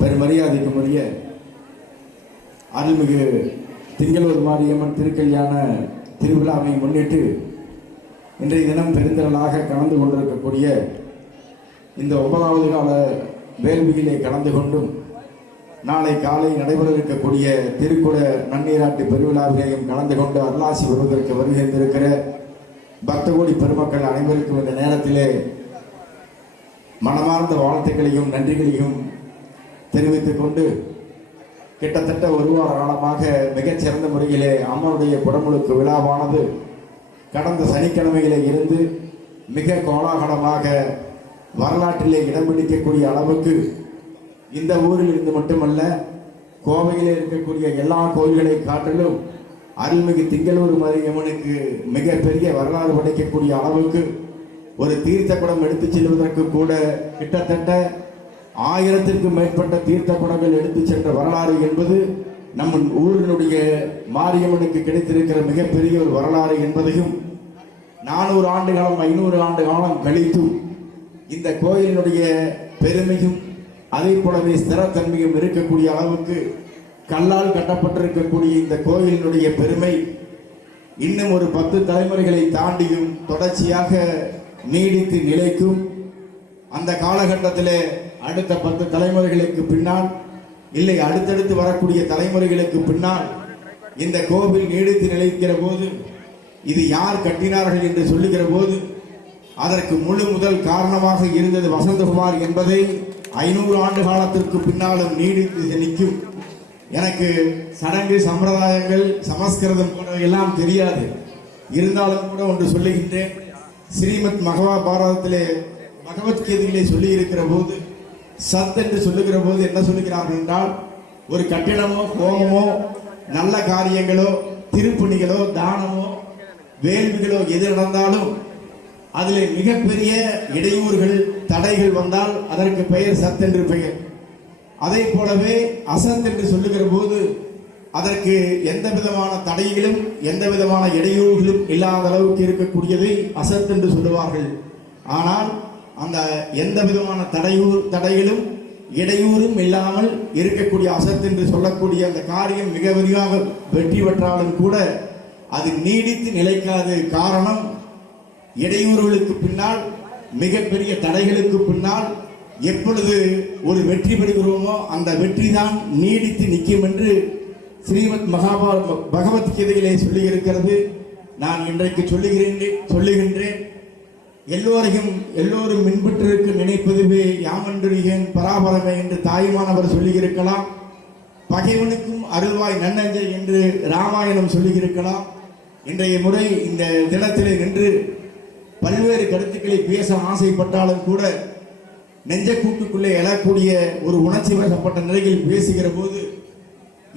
பெருமரியாதைக்குரிய அருள்மிகு திங்களூர் மாரியம்மன் திருக்கல்யாண திருவிழாவை முன்னிட்டு இன்றைய தினம் பெருந்திரளாக கலந்து கொண்டிருக்கக்கூடிய இந்த 9வது கால வேள்வியிலே கலந்து கொண்டும் நாளை காலை நடைபெற இருக்கக்கூடிய திருக்குட நன்னீராட்டு பெருவிழாவிலேயும் கலந்து கொண்டு அருளாசி வருவதற்கு வருகின்றிருக்கிற பக்தகோடி பெருமக்கள் அனைவருக்கும் இந்த நேரத்திலே மனமார்ந்த வாழ்த்துக்களையும் நன்றிகளையும் தெரிவித்துக் கொண்டு கிட்டத்தட்ட ஒரு வார காலமாக மிகச்சிறந்த முறையிலே அம்மனுடைய குடமுழுக்கு விழாவானது கடந்த சனிக்கிழமையிலே இருந்து மிக கோலாகலமாக வரலாற்றிலே இடம் பிடிக்கக்கூடிய அளவுக்கு இந்த ஊரில் இருந்து மட்டுமல்ல கோவையிலே இருக்கக்கூடிய எல்லா கோயில்களை காட்டிலும் அருள்மிகு திங்களூர் மாரியம்மனுக்கு மிகப்பெரிய வரலாறு படைக்கக்கூடிய அளவுக்கு ஒரு தீர்த்த குடம் எடுத்துச் செல்வதற்கு கூட கிட்டத்தட்ட 1000த்திற்கும் மேற்பட்ட தீர்த்த குடங்கள் எடுத்துச் சென்ற வரலாறு என்பது நம் ஊரினுடைய மாரியம்மனுக்கு கிடைத்திருக்கிற மிகப்பெரிய ஒரு வரலாறு என்பதையும் 400 ஆண்டு காலம் 500 ஆண்டு காலம் கழித்தும் இந்த கோயிலினுடைய பெருமையும் அதே போலவே ஸ்திரத்தன்மையும் இருக்கக்கூடிய அளவுக்கு கல்லால் கட்டப்பட்டிருக்கக்கூடிய இந்த கோயிலினுடைய பெருமை இன்னும் ஒரு 10 தலைமுறைகளை தாண்டியும் தொடர்ச்சியாக நீடித்து நிலைக்கும். அந்த காலகட்டத்தில் அடுத்த 10 தலைமுறைகளுக்கு பின்னால் இல்லை அடுத்தடுத்து வரக்கூடிய தலைமுறைகளுக்கு பின்னால் இந்த கோவில் நீடித்து நிலைக்கிற போது இது யார் கட்டினார்கள் என்று சொல்லுகிற போது அதற்கு முழு முதல் காரணமாக இருந்தது வசந்தகுமார் என்பதை 500 ஆண்டு காலத்திற்கு பின்னாலும் நீடித்து நிற்கும். எனக்கு சடங்கு சம்பிரதாயங்கள் சமஸ்கிருதம் போன்றவையெல்லாம் தெரியாது, இருந்தாலும் கூட ஒன்று சொல்லுகின்றேன். ஸ்ரீமத் மகாபாரதத்திலே பகவத்கீதையிலே சொல்லி இருக்கிற போது சத் என்று சொல்லுகிற போது என்ன சொல்லுகிறார்கள் என்றால், ஒரு கட்டிடமோ கோபமோ நல்ல காரியங்களோ திருப்பணிகளோ தானமோ வேள்விகளோ எது நடந்தாலும் அதில் மிகப்பெரிய இடையூறுகள் தடைகள் வந்தால் அதற்கு பெயர் சத் என்று பெயர். அதே போலவே அசத் என்று சொல்லுகிற போது அதற்கு எந்த விதமான தடைகளும் எந்த விதமான இடையூறுகளும் இல்லாத அளவுக்கு இருக்கக்கூடியதை அசத் என்று சொல்லுவார்கள். ஆனால் அந்த எந்த விதமான தடைகளும் இடையூறும் இல்லாமல் இருக்கக்கூடிய அசத் என்று சொல்லக்கூடிய அந்த காரியம் மிக விரிவாக வெற்றி பெற்றாலும் கூட அது நீடித்து நிலைக்காது. காரணம், இடையூறுகளுக்கு பின்னால் மிகப்பெரிய தடைகளுக்கு பின்னால் எப்பொழுது ஒரு வெற்றி பெறுகிறோமோ அந்த வெற்றி தான் நீடித்து நிற்கும் என்று ஸ்ரீமத் பகவத்கீதையிலே சொல்லி இருக்கிறது. நான் இன்றைக்கு சொல்லுகின்றேன், எல்லோரும் மின்பற்றிருக்க நினைப்பதுவே யாமன்றியேன் பராபரமே என்று தாய்மானவர் சொல்லியிருக்கலாம். பகைவனுக்கும் அருள்வாய் நன்னஞ்சை என்று ராமாயணம் சொல்லியிருக்கலாம். இன்றைய முறை இந்த தினத்திலே நின்று பல்வேறு கருத்துக்களை பேச ஆசைப்பட்டாலும் கூட நெஞ்சக்கூட்டுக்குள்ளே எழக்கூடிய ஒரு உணர்ச்சி வசப்பட்ட நிலையில் பேசுகிற போது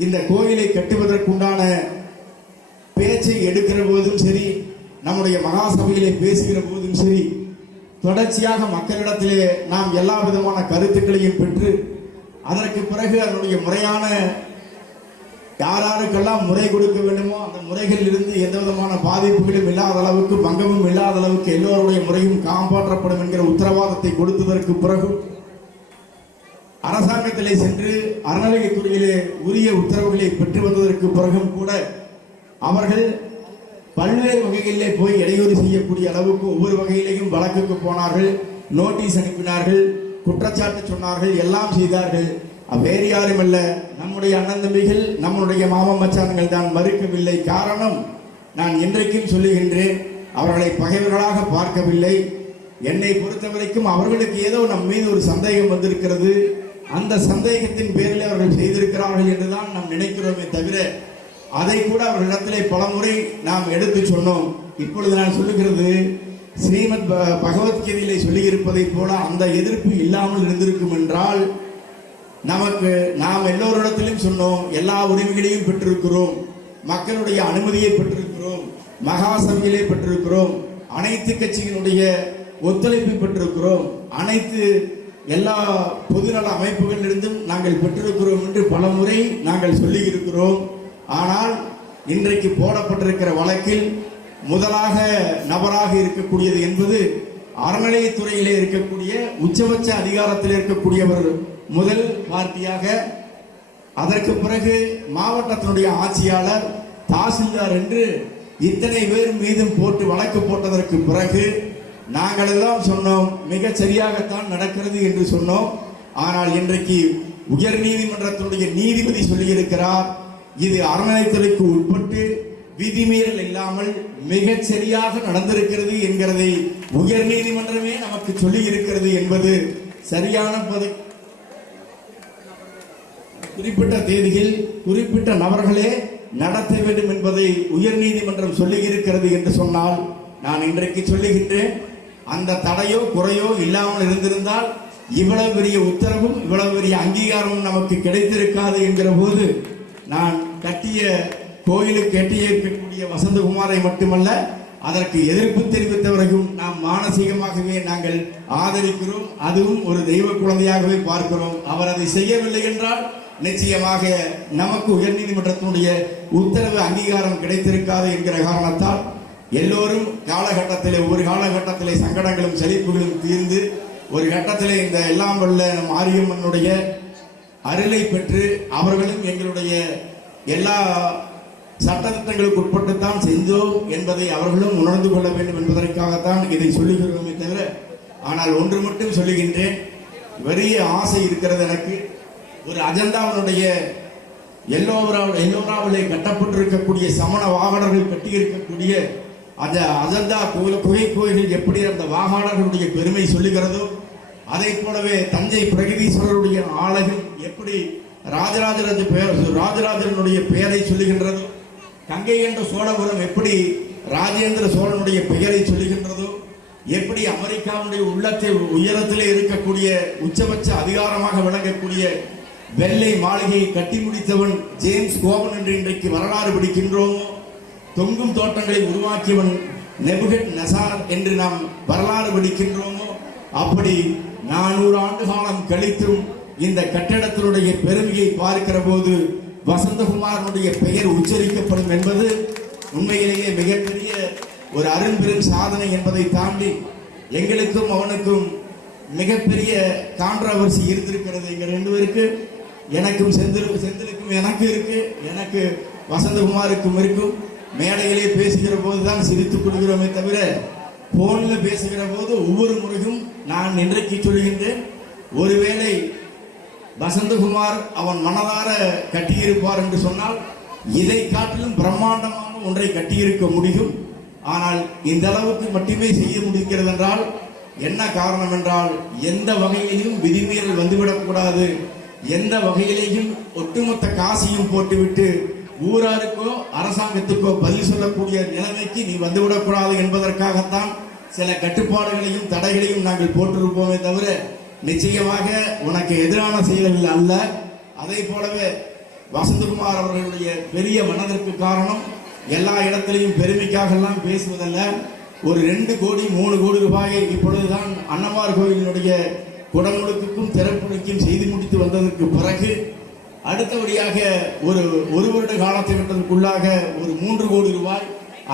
இந்த கோயிலை கட்டுவதற்குண்டான பேச்சை எடுக்கிற போதும் சரி, நம்முடைய மகாசபையிலே பேசுகிற போதும் சரி, தொடர்ச்சியாக மக்களிடத்திலே நாம் எல்லா விதமான கருத்துக்களையும் பெற்று அதற்கு பிறகு அதனுடைய முறையான யாராருக்கெல்லாம் முறை கொடுக்க வேண்டுமோ அந்த முறைகளில் இருந்து எந்த விதமான பாதிப்புகளும் இல்லாத அளவுக்கு பங்கமும் இல்லாத அளவுக்கு எல்லோருடைய முறையும் காப்பாற்றப்படும் என்கிற உத்தரவாதத்தை கொடுத்ததற்கு பிறகு அரசாங்கத்திலே சென்று அறநிலையத்துறையிலே உரிய உத்தரவுகளை பெற்று வந்ததற்கு பிறகும் கூட அவர்கள் பல்வேறு வகைகளிலே போய் இடையூறு செய்யக்கூடிய அளவுக்கு ஒவ்வொரு வகையிலேயும் வழக்குக்கு போனார்கள், நோட்டீஸ் அனுப்பினார்கள், குற்றச்சாட்டு சொன்னார்கள், எல்லாம் செய்தார்கள். வேறு யாரும் அல்ல, நம்முடைய அண்ணன் தம்பிகள், நம்முடைய மாமா மச்சான்கள் தான் மறுக்கவில்லை. காரணம், நான் இன்றைக்கும் சொல்லுகின்றேன், அவர்களை பகைவர்களாக பார்க்கவில்லை. என்னை பொறுத்தவரைக்கும் அவர்களுக்கு ஏதோ நம் மீது ஒரு சந்தேகம் வந்திருக்கிறது, அந்த சந்தேகத்தின் பேரில் அவர்கள் செய்திருக்கிறார்கள் என்றுதான் நாம் நினைக்கிறோமே தவிர அதை கூட அவர்களிடத்திலே பலமுறை நாம் எடுத்து சொன்னோம். இப்பொழுது நான் சொல்லுகிறது, ஸ்ரீமத் பகவத்கீதையிலே சொல்லியிருப்பதை போல அந்த எதிர்ப்பு இல்லாமல் இருந்திருக்கும் என்றால் நாம் எல்லோரிடத்திலும் சொன்னோம், எல்லா உரிமைகளையும் பெற்றிருக்கிறோம், மக்களுடைய அனுமதியை பெற்றிருக்கிறோம், மகாசபையிலே பெற்றிருக்கிறோம், அனைத்து கட்சியினுடைய ஒத்துழைப்பை பெற்றிருக்கிறோம், அனைத்து எல்லா பொதுநல அமைப்புகளிலிருந்தும் நாங்கள் பெற்றிருக்கிறோம் என்று பல முறை நாங்கள் சொல்லி இருக்கிறோம். ஆனால் இன்றைக்கு போடப்பட்டிருக்கிற வழக்கில் முதலாக நபராக இருக்கக்கூடியது என்பது அறநிலையத்துறையிலே இருக்கக்கூடிய உச்சபட்ச அதிகாரத்தில் இருக்கக்கூடியவர் முதல் பார்ட்டியாக, அதற்கு பிறகு மாவட்டத்தினுடைய ஆட்சியாளர், தாசில்தார் என்று இத்தனை பேர் மீதும் போட்டு வழக்கு போட்டதற்கு பிறகு நாங்கள் எல்லாம் சொன்னோம் மிக சரியாகத்தான் நடக்கிறது என்று சொன்னோம். ஆனால் இன்றைக்கு உயர் நீதிமன்றத்தினுடைய நீதிபதி சொல்லியிருக்கிறார், இது அறநிலையத்துறைக்கு உட்பட்டு விதிமீறல் இல்லாமல் மிகச் சரியாக நடந்திருக்கிறது என்கிறதை உயர் நீதிமன்றமே நமக்கு சொல்லி இருக்கிறது என்பது சரியான குறிப்பிட்ட தேதியில் குறிப்பிட்ட நபர்களே நடத்த வேண்டும் என்பதை உயர் நீதிமன்றம் சொல்லி இருக்கிறது என்று சொன்னால், நான் இன்றைக்கு சொல்லுகின்றேன், அந்த தடையோ குறையோ இல்லாமல் இருந்திருந்தால் இவ்வளவு பெரிய உத்தரவும் இவ்வளவு பெரிய அங்கீகாரமும் நமக்கு கிடைத்திருக்காது என்கிற போது, நான் கட்டிய கோயிலுக்கு கட்டியே இருக்கக்கூடிய வசந்தகுமாரை மட்டுமல்ல, அதற்கு எதிர்ப்பு தெரிவித்தவரையும் நாம் மானசீகமாகவே நாங்கள் ஆதரிக்கிறோம். அதுவும் ஒரு தெய்வ குழந்தையாகவே பார்க்கிறோம். அவர் அதை செய்யவில்லை என்றால் நிச்சயமாக நமக்கு உயர்நீதிமன்றத்தினுடைய உத்தரவு அங்கீகாரம் கிடைத்திருக்காது என்கிற காரணத்தால் எல்லோரும் காலகட்டத்திலே ஒவ்வொரு காலகட்டத்திலே சங்கடங்களும் செழிப்புகளும் தீர்ந்து ஒரு கட்டத்திலே இந்த எல்லாம் வல்ல மாரியம்மனுடைய அருளை பெற்று அவர்களும் எங்களுடைய எல்லா சட்டத்திட்டங்களுக்கு உட்பட்டுத்தான் செஞ்சோம் என்பதை அவர்களும் உணர்ந்து கொள்ள வேண்டும் என்பதற்காகத்தான் இதை சொல்லுகிறோமே தவிர, ஆனால் ஒன்று மட்டும் சொல்லுகின்றேன், பெரிய ஆசை இருக்கிறது எனக்கு. ஒரு அஜந்தாவினுடைய எல்லோராவிலே கட்டப்பட்டிருக்கக்கூடிய சமண வாகனர்கள் கட்டியிருக்கக்கூடிய அந்த அஜந்தா குகை கோயில்கள் எப்படி அந்த வாகனர்களுடைய பெருமை சொல்லுகிறதோ, அதை போலவே தஞ்சை பிரகதீஸ்வரருடைய ஆலயம் எப்படி ராஜராஜனுடைய பெயரை சொல்லுகின்றதோ, கங்கை என்ற சோழபுரம் எப்படி ராஜேந்திர சோழனுடைய பெயரை சொல்லுகின்றதோ, எப்படி அமெரிக்காவுடைய உள்ளத்தில் உயரத்திலே இருக்கக்கூடிய உச்சபட்ச அதிகாரமாக விளங்கக்கூடிய வெள்ளை மாளிகையை கட்டி முடித்தவன் ஜேம்ஸ் கோவன் என்று இன்றைக்கு வரலாறு பிடிக்கின்றோமோ, தொங்கும் தோட்டங்களை உருவாக்கியவன் நெபுகட் நசார் என்று நாம் வரலாறு படிக்கின்றோமோ, அப்படி 400 ஆண்டு காலம் கழித்தும் இந்த கட்டிடத்தினுடைய பெருமையை பார்க்கிற போது வசந்தகுமாரனுடைய பெயர் உச்சரிக்கப்படும் என்பது உண்மையிலேயே மிகப்பெரிய ஒரு அரும்பெரும் சாதனை என்பதை தாண்டி எங்களுக்கும் அவனுக்கும் மிகப்பெரிய கான்ட்ரவர்சி இருந்திருக்கிறது. எங்க 2 பேருக்கு, எனக்கும் செந்திலுக்கும் எனக்கு இருக்கு, எனக்கு வசந்தகுமாருக்கும் இருக்கும். மேடையிலே பேசுகிற போதுதான் சிரித்துக் கொள்கிறோமே தவிர போன்ல பேசுகிற போது ஒவ்வொரு முறையும் நான் இன்றைக்கு சொல்கின்றேன், ஒருவேளை வசந்தகுமார் அவன் மனதார கட்டியிருப்பார் என்று சொன்னால் இதை காட்டிலும் பிரம்மாண்டமான ஒன்றை கட்டியிருக்க முடியும். ஆனால் இந்த அளவுக்கு மட்டுமே செய்ய முடிகிறது என்றால் என்ன காரணம் என்றால், எந்த வகையிலும் விதிமீறல் வந்துவிடக்கூடாது, எந்த வகையிலேயும் ஒட்டுமொத்த காசையும் போட்டுவிட்டு ஊராருக்கோ அரசாங்கத்துக்கோ பதில் சொல்லக்கூடிய நிலைமைக்கு நீ வந்துவிடக்கூடாது என்பதற்காகத்தான் சில கட்டுப்பாடுகளையும் தடைகளையும் நாங்கள் போட்டிருப்போமே தவிர நிச்சயமாக உனக்கு எதிரான செயல்கள் அல்ல. அதே போலவே வசந்தகுமார் அவர்களுடைய பெரிய மனதிற்கு காரணம் எல்லா இடத்திலையும் பெருமைக்காக எல்லாம் பேசுவதல்ல. ஒரு 2 கோடி 3 கோடி ரூபாயை இப்பொழுதுதான் அன்னமார் கோயிலினுடைய குடமுழுக்குக்கும் திறப்புக்கும் செய்து முடித்து வந்ததற்கு பிறகு அடுத்தபடியாக ஒரு வருட காலத்திற்குள்ளாக ஒரு 3 கோடி ரூபாய்,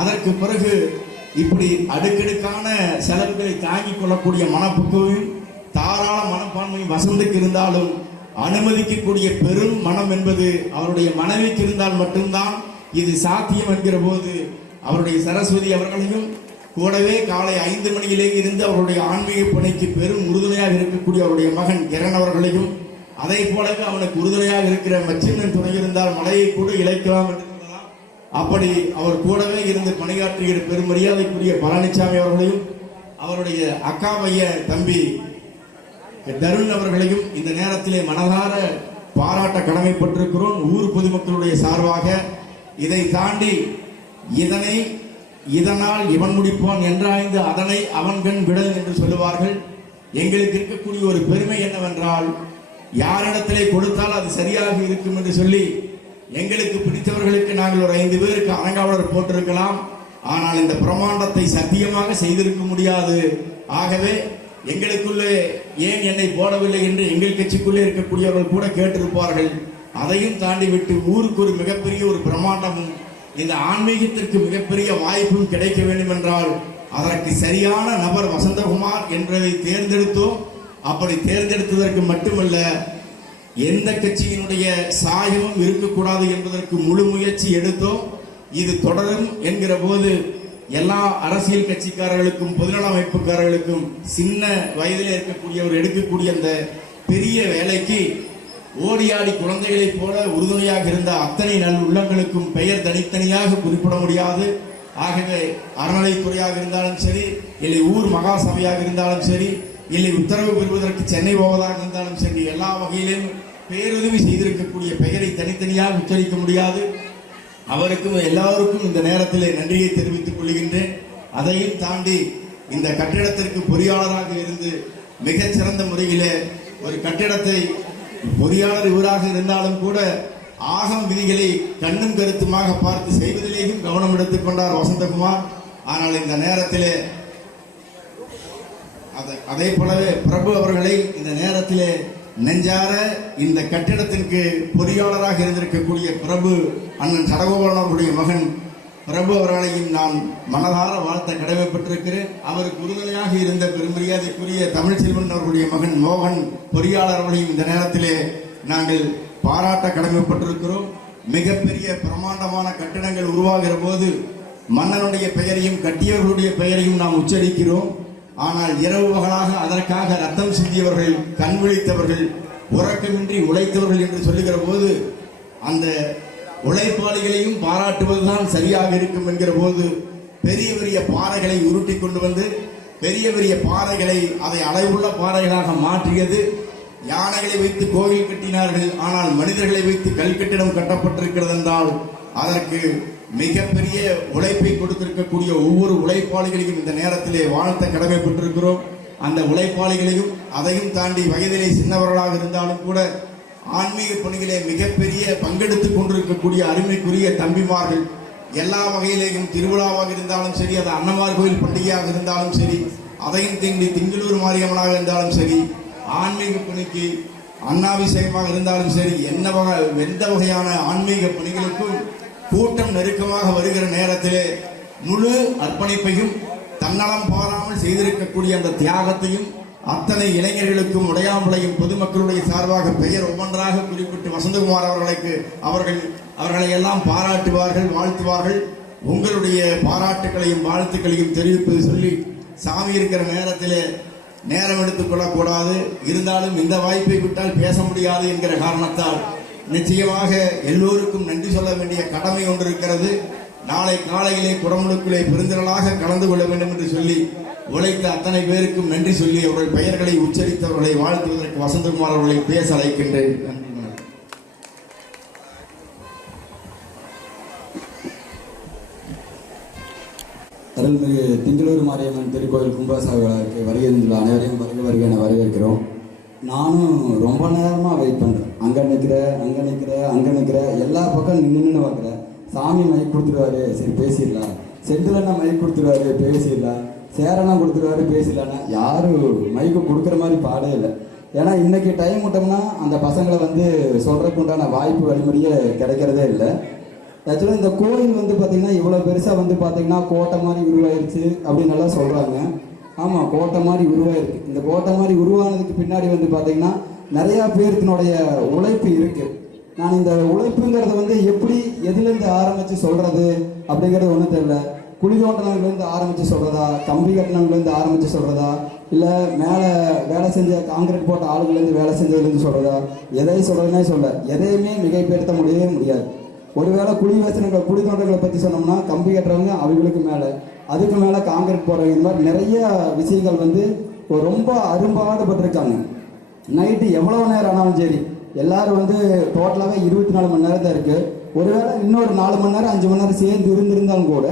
அதற்கு பிறகு இப்படி அடுக்கடுக்கான செலவுகளை தாங்கிக் கொள்ளக்கூடிய மனப்பக்குவம் தாராள மனப்பான்மை வசந்துக்கு இருந்தாலும் அனுமதிக்கக்கூடிய பெரும் மனம் என்பது அவருடைய மனைவிக்கு இருந்தால் மட்டும்தான் இது சாத்தியம் என்கிற போது அவருடைய சரஸ்வதி அவர்களையும் கூடவே காலை 5 மணியிலே இருந்து அவருடைய ஆன்மீக பணிக்கு பெரும் உறுதுணையாக இருக்கக்கூடிய அவருடைய மகன் கிரண் அவர்களையும், அதே போலவே அவனுக்கு உறுதுணையாக இருக்கிற மச்சின்னன் துணை இருந்தால் மலையை கூட இழைக்கலாம் என்று சொல்லலாம். அப்படி அவர் கூடவே இருந்து பணியாற்றுகிற பெரும் மரியாதைக்குரிய பழனிசாமி அவர்களையும் அவருடைய அக்கா பைய தம்பி தருண் அவர்களையும் இந்த நேரத்திலே மனதார பாராட்ட கடமைப்பட்டிருக்கிறோம் ஊர் பொதுமக்களுடைய சார்பாக. இதை தாண்டி இதனால் இவன் முடிப்பான் என்றாய்ந்து அதனை அவன் கண் விடல் என்று சொல்லுவார்கள். எங்களுக்கு இருக்கக்கூடிய ஒரு பெருமை என்னவென்றால், யாரிடத்திலே கொடுத்தால் அது சரியாக இருக்கும் என்று சொல்லி எங்களுக்கு பிடித்தவர்களுக்கு நாங்கள் ஒரு 5 பேருக்கு அலங்காவலர் போட்டிருக்கலாம். ஆனால் இந்த பிரமாண்டத்தை சத்தியமாக செய்திருக்க முடியாது. ஆகவே எங்களுக்குள்ளே ஏன் என்னை போடவில்லை என்று எங்கள் கட்சிக்குள்ளே இருக்கக்கூடியவர்கள் கூட கேட்டிருப்பார்கள். அதையும் தாண்டி விட்டு ஊருக்கு ஒரு மிகப்பெரிய ஒரு பிரமாண்டமும் இந்த ஆன்மீகத்திற்கு மிகப்பெரிய வாய்ப்பும் கிடைக்க வேண்டும் என்றால் அதற்கு சரியான நபர் வசந்தகுமார் என்பதை தேர்ந்தெடுத்தோம். அப்படி தேர்ந்தெடுத்ததற்கு மட்டுமல்ல, எந்த கட்சியினுடைய சாயமும் இருக்கக்கூடாது என்பதற்கு முழு முயற்சி எடுத்தோம். இது தொடரும் என்கிற போது எல்லா அரசியல் கட்சிக்காரர்களுக்கும் பொதுநல அமைப்புக்காரர்களுக்கும் சின்ன வயதில் இருக்கக்கூடியவர் எடுக்கக்கூடிய அந்த பெரிய வேலைக்கு ஓடியாடி குழந்தைகளைப் போல உறுதுணையாக இருந்த அத்தனை நல் உள்ளங்களுக்கும் பெயர் தனித்தனியாக குறிப்பிட முடியாது. ஆகவே அறநிலைத்துறையாக இருந்தாலும் சரி, இல்லை ஊர் மகா சபையாக இருந்தாலும் சரி, இல்லை உத்தரவு பெறுவதற்கு சென்னை போவதாக இருந்தாலும் சரி, எல்லா வகையிலும் பேருதவி செய்திருக்கக்கூடிய பெயரை தனித்தனியாக உச்சரிக்க முடியாது. அவருக்கும் எல்லாருக்கும் இந்த நேரத்தில் நன்றியை தெரிவித்துக் கொள்கின்றேன். அதையும் தாண்டி இந்த கட்டிடத்திற்கு பொறியாளராக இருந்து மிகச்சிறந்த முறையிலே ஒரு கட்டிடத்தை பொறியாளர் இவராக இருந்தாலும் கூட ஆகம விதிகளை கண்ணும் கருத்துமாக பார்த்து செய்வதிலேயும் கவனம் எடுத்துக் கொண்டார் வசந்தகுமார். ஆனால் இந்த நேரத்திலே அதே போலவே பிரபு அவர்களை இந்த நேரத்திலே நெஞ்சார இந்த கட்டிடத்திற்கு பொறியாளராக இருந்திருக்கக்கூடிய பிரபு அண்ணன் சடகோபாலன் அவர்களுடைய மகன் பிரபு அவர்களையும் நான் மனதார வாழ்த்த கடமைப்பட்டிருக்கிறேன். அவருக்கு உறுதுணையாக இருந்த பெருமரியாதைக்குரிய தமிழ்ச்செல்வன் அவர்களுடைய மகன் மோகன் பொறியாளர் அவர்களையும் இந்த நேரத்திலே நாங்கள் பாராட்ட கடமைப்பட்டிருக்கிறோம். மிகப்பெரிய பிரமாண்டமான கட்டிடங்கள் உருவாகிற போது மன்னனுடைய பெயரையும் கட்டியவர்களுடைய பெயரையும் நாம் உச்சரிக்கிறோம். ஆனால் இரவு பகலாக அதற்காக ரத்தம் சிந்தியவர்கள், கண் விழித்தவர்கள், உறக்கமின்றி உழைத்தவர்கள் என்று சொல்லுகிற போது அந்த உழைப்பாளிகளையும் பாராட்டுவதுதான் சரியாக இருக்கும் என்கிற போது பெரிய பெரிய பாறைகளை உருட்டி கொண்டு வந்து பெரிய பெரிய பாறைகளை அதை அளவுள்ள பாறைகளாக மாற்றியது. யானைகளை வைத்து கோவில் கட்டினார்கள், ஆனால் மனிதர்களை வைத்து கல் கட்டிடம் கட்டப்பட்டிருக்கிறது என்றால் அதற்கு மிகப்பெரிய உழைப்பை கொடுத்திருக்கக்கூடிய ஒவ்வொரு உழைப்பாளிகளையும் இந்த நேரத்திலே வாழ்த்த கடமைப்பட்டிருக்கிறோம். அந்த உழைப்பாளிகளையும் அதையும் தாண்டி வயதிலே சின்னவர்களாக இருந்தாலும் கூட ஆன்மீக பணிகளே மிகப்பெரிய பங்கெடுத்துக் கொண்டிருக்கக்கூடிய அருமைக்குரிய தம்பிமார்கள், எல்லா வகையிலேயும் திருவிழாவாக இருந்தாலும் சரி, அது அன்னமார் கோயில் பண்டிகையாக இருந்தாலும் சரி, அதையும் தாண்டி திங்களூர் மாரியம்மனாக இருந்தாலும் சரி, ஆன்மீக பணிக்கு அன்னாபிஷேகமாக இருந்தாலும் சரி, எந்த வகையான ஆன்மீக பணிகளுக்கும் கூட்டம் நெருக்கமாக வருகிற நேரத்திலே முழு அர்ப்பணிப்பையும் தன்னலம் பாராமல் செய்திருக்கக்கூடிய அந்த தியாகத்தையும் அத்தனை இளைஞர்களுக்கும் உடையாம்பளையும் பொதுமக்களுடைய சார்பாக பெயர் ஒவ்வொன்றாக குறிப்பிட்டு வசந்தகுமார் அவர்களை எல்லாம் பாராட்டுவார்கள், வாழ்த்துவார்கள். உங்களுடைய பாராட்டுகளையும் வாழ்த்துக்களையும் தெரிவிப்பது சொல்லி சாமி இருக்கிற நேரத்திலே நேரம் எடுத்துக் கொள்ளக்கூடாது. இருந்தாலும் இந்த வாய்ப்பை விட்டால் பேச முடியாது என்கிற காரணத்தால் நிச்சயமாக எல்லோருக்கும் நன்றி சொல்ல வேண்டிய கடமை ஒன்று இருக்கிறது. நாளை காலையிலே குடமுழுக்கிலே பெருந்திரளாக கலந்து கொள்ள வேண்டும் என்று சொல்லி உழைத்த அத்தனை பேருக்கும் நன்றி சொல்லி அவர்கள் பெயர்களை உச்சரித்தவர்களை வாழ்த்துவதற்கு வசந்தகுமார் அவர்களை பேச அழைக்கின்றேன். நன்றி. அருள்மிகு திங்களூர் மாரியம்மன் திருக்கோயில் கும்பாசாக விழாவுக்கு வருகின்ற அனைவரையும் வருக என வரவேற்கிறோம். நானும் ரொம்ப நேரமாக வெயிட் பண்ணுறேன். அங்கே நிற்கிற எல்லா பக்கம் நின்று பார்க்குறேன். சாமி மைக் கொடுத்துருவாரு, சரி பேசிடலாம். செந்திலண்ணா மைக் கொடுத்துருவாரு, பேசிடலாம். சேரண்ணா கொடுத்துருவாரு, பேசிடலான்னா யாரும் மைக்கு கொடுக்குற மாதிரி பாடே இல்லை. ஏன்னா இன்றைக்கி டைம் விட்டோம்னா அந்த பசங்களை சொல்கிறதுக்கு உண்டான வாய்ப்பு வழிமுறையே கிடைக்கிறதே இல்லை. ஆக்சுவலாக இந்த கோயில் பார்த்திங்கன்னா இவ்வளோ பெருசாக பார்த்திங்கன்னா கோட்டை மாதிரி உருவாயிருச்சு அப்படின்னு நல்லா சொல்கிறாங்க. ஆமாம், கோட்டை மாதிரி உருவாயிருக்கு. இந்த கோட்டை மாதிரி உருவானதுக்கு பின்னாடி பார்த்திங்கன்னா நிறையா பேருத்தினுடைய உழைப்பு இருக்குது. நான் இந்த உழைப்புங்கிறத எப்படி எதுலேருந்து ஆரம்பித்து சொல்கிறது அப்படிங்கிறது ஒன்றும் தெரியல. குழி தோண்டினவங்கலேருந்து ஆரம்பித்து சொல்கிறதா, கம்பி கட்டினவங்கலேருந்து ஆரம்பித்து சொல்கிறதா, இல்லை மேலே வேலை செஞ்ச காங்கிரீட் போட்ட ஆளுங்கலேருந்து வேலை செஞ்சதுலேருந்து சொல்கிறதா, எதை சொல்கிறதுனே சொல்ல எதையுமே மிகைப்படுத்த முடியவே முடியாது. ஒருவேளை குழி தோண்டங்களை பற்றி சொன்னோம்னா கம்பி கட்டுறவங்க அவங்களுக்கு மேலே, அதுக்கு மேலே காங்கிரீட் போடுறவங்க, இந்த மாதிரி நிறைய விஷயங்கள் ரொம்ப அரும்பாடுபட்டிருக்காங்க. நைட்டு எவ்வளோ நேரம் ஆனாலும் சரி, எல்லோரும் டோட்டலாகவே 24 மணி நேரம் தான் இருக்குது. ஒருவேளை இன்னொரு 4 மணி நேரம் 5 மணி நேரம் சேர்ந்து இருந்திருந்தாலும் கூட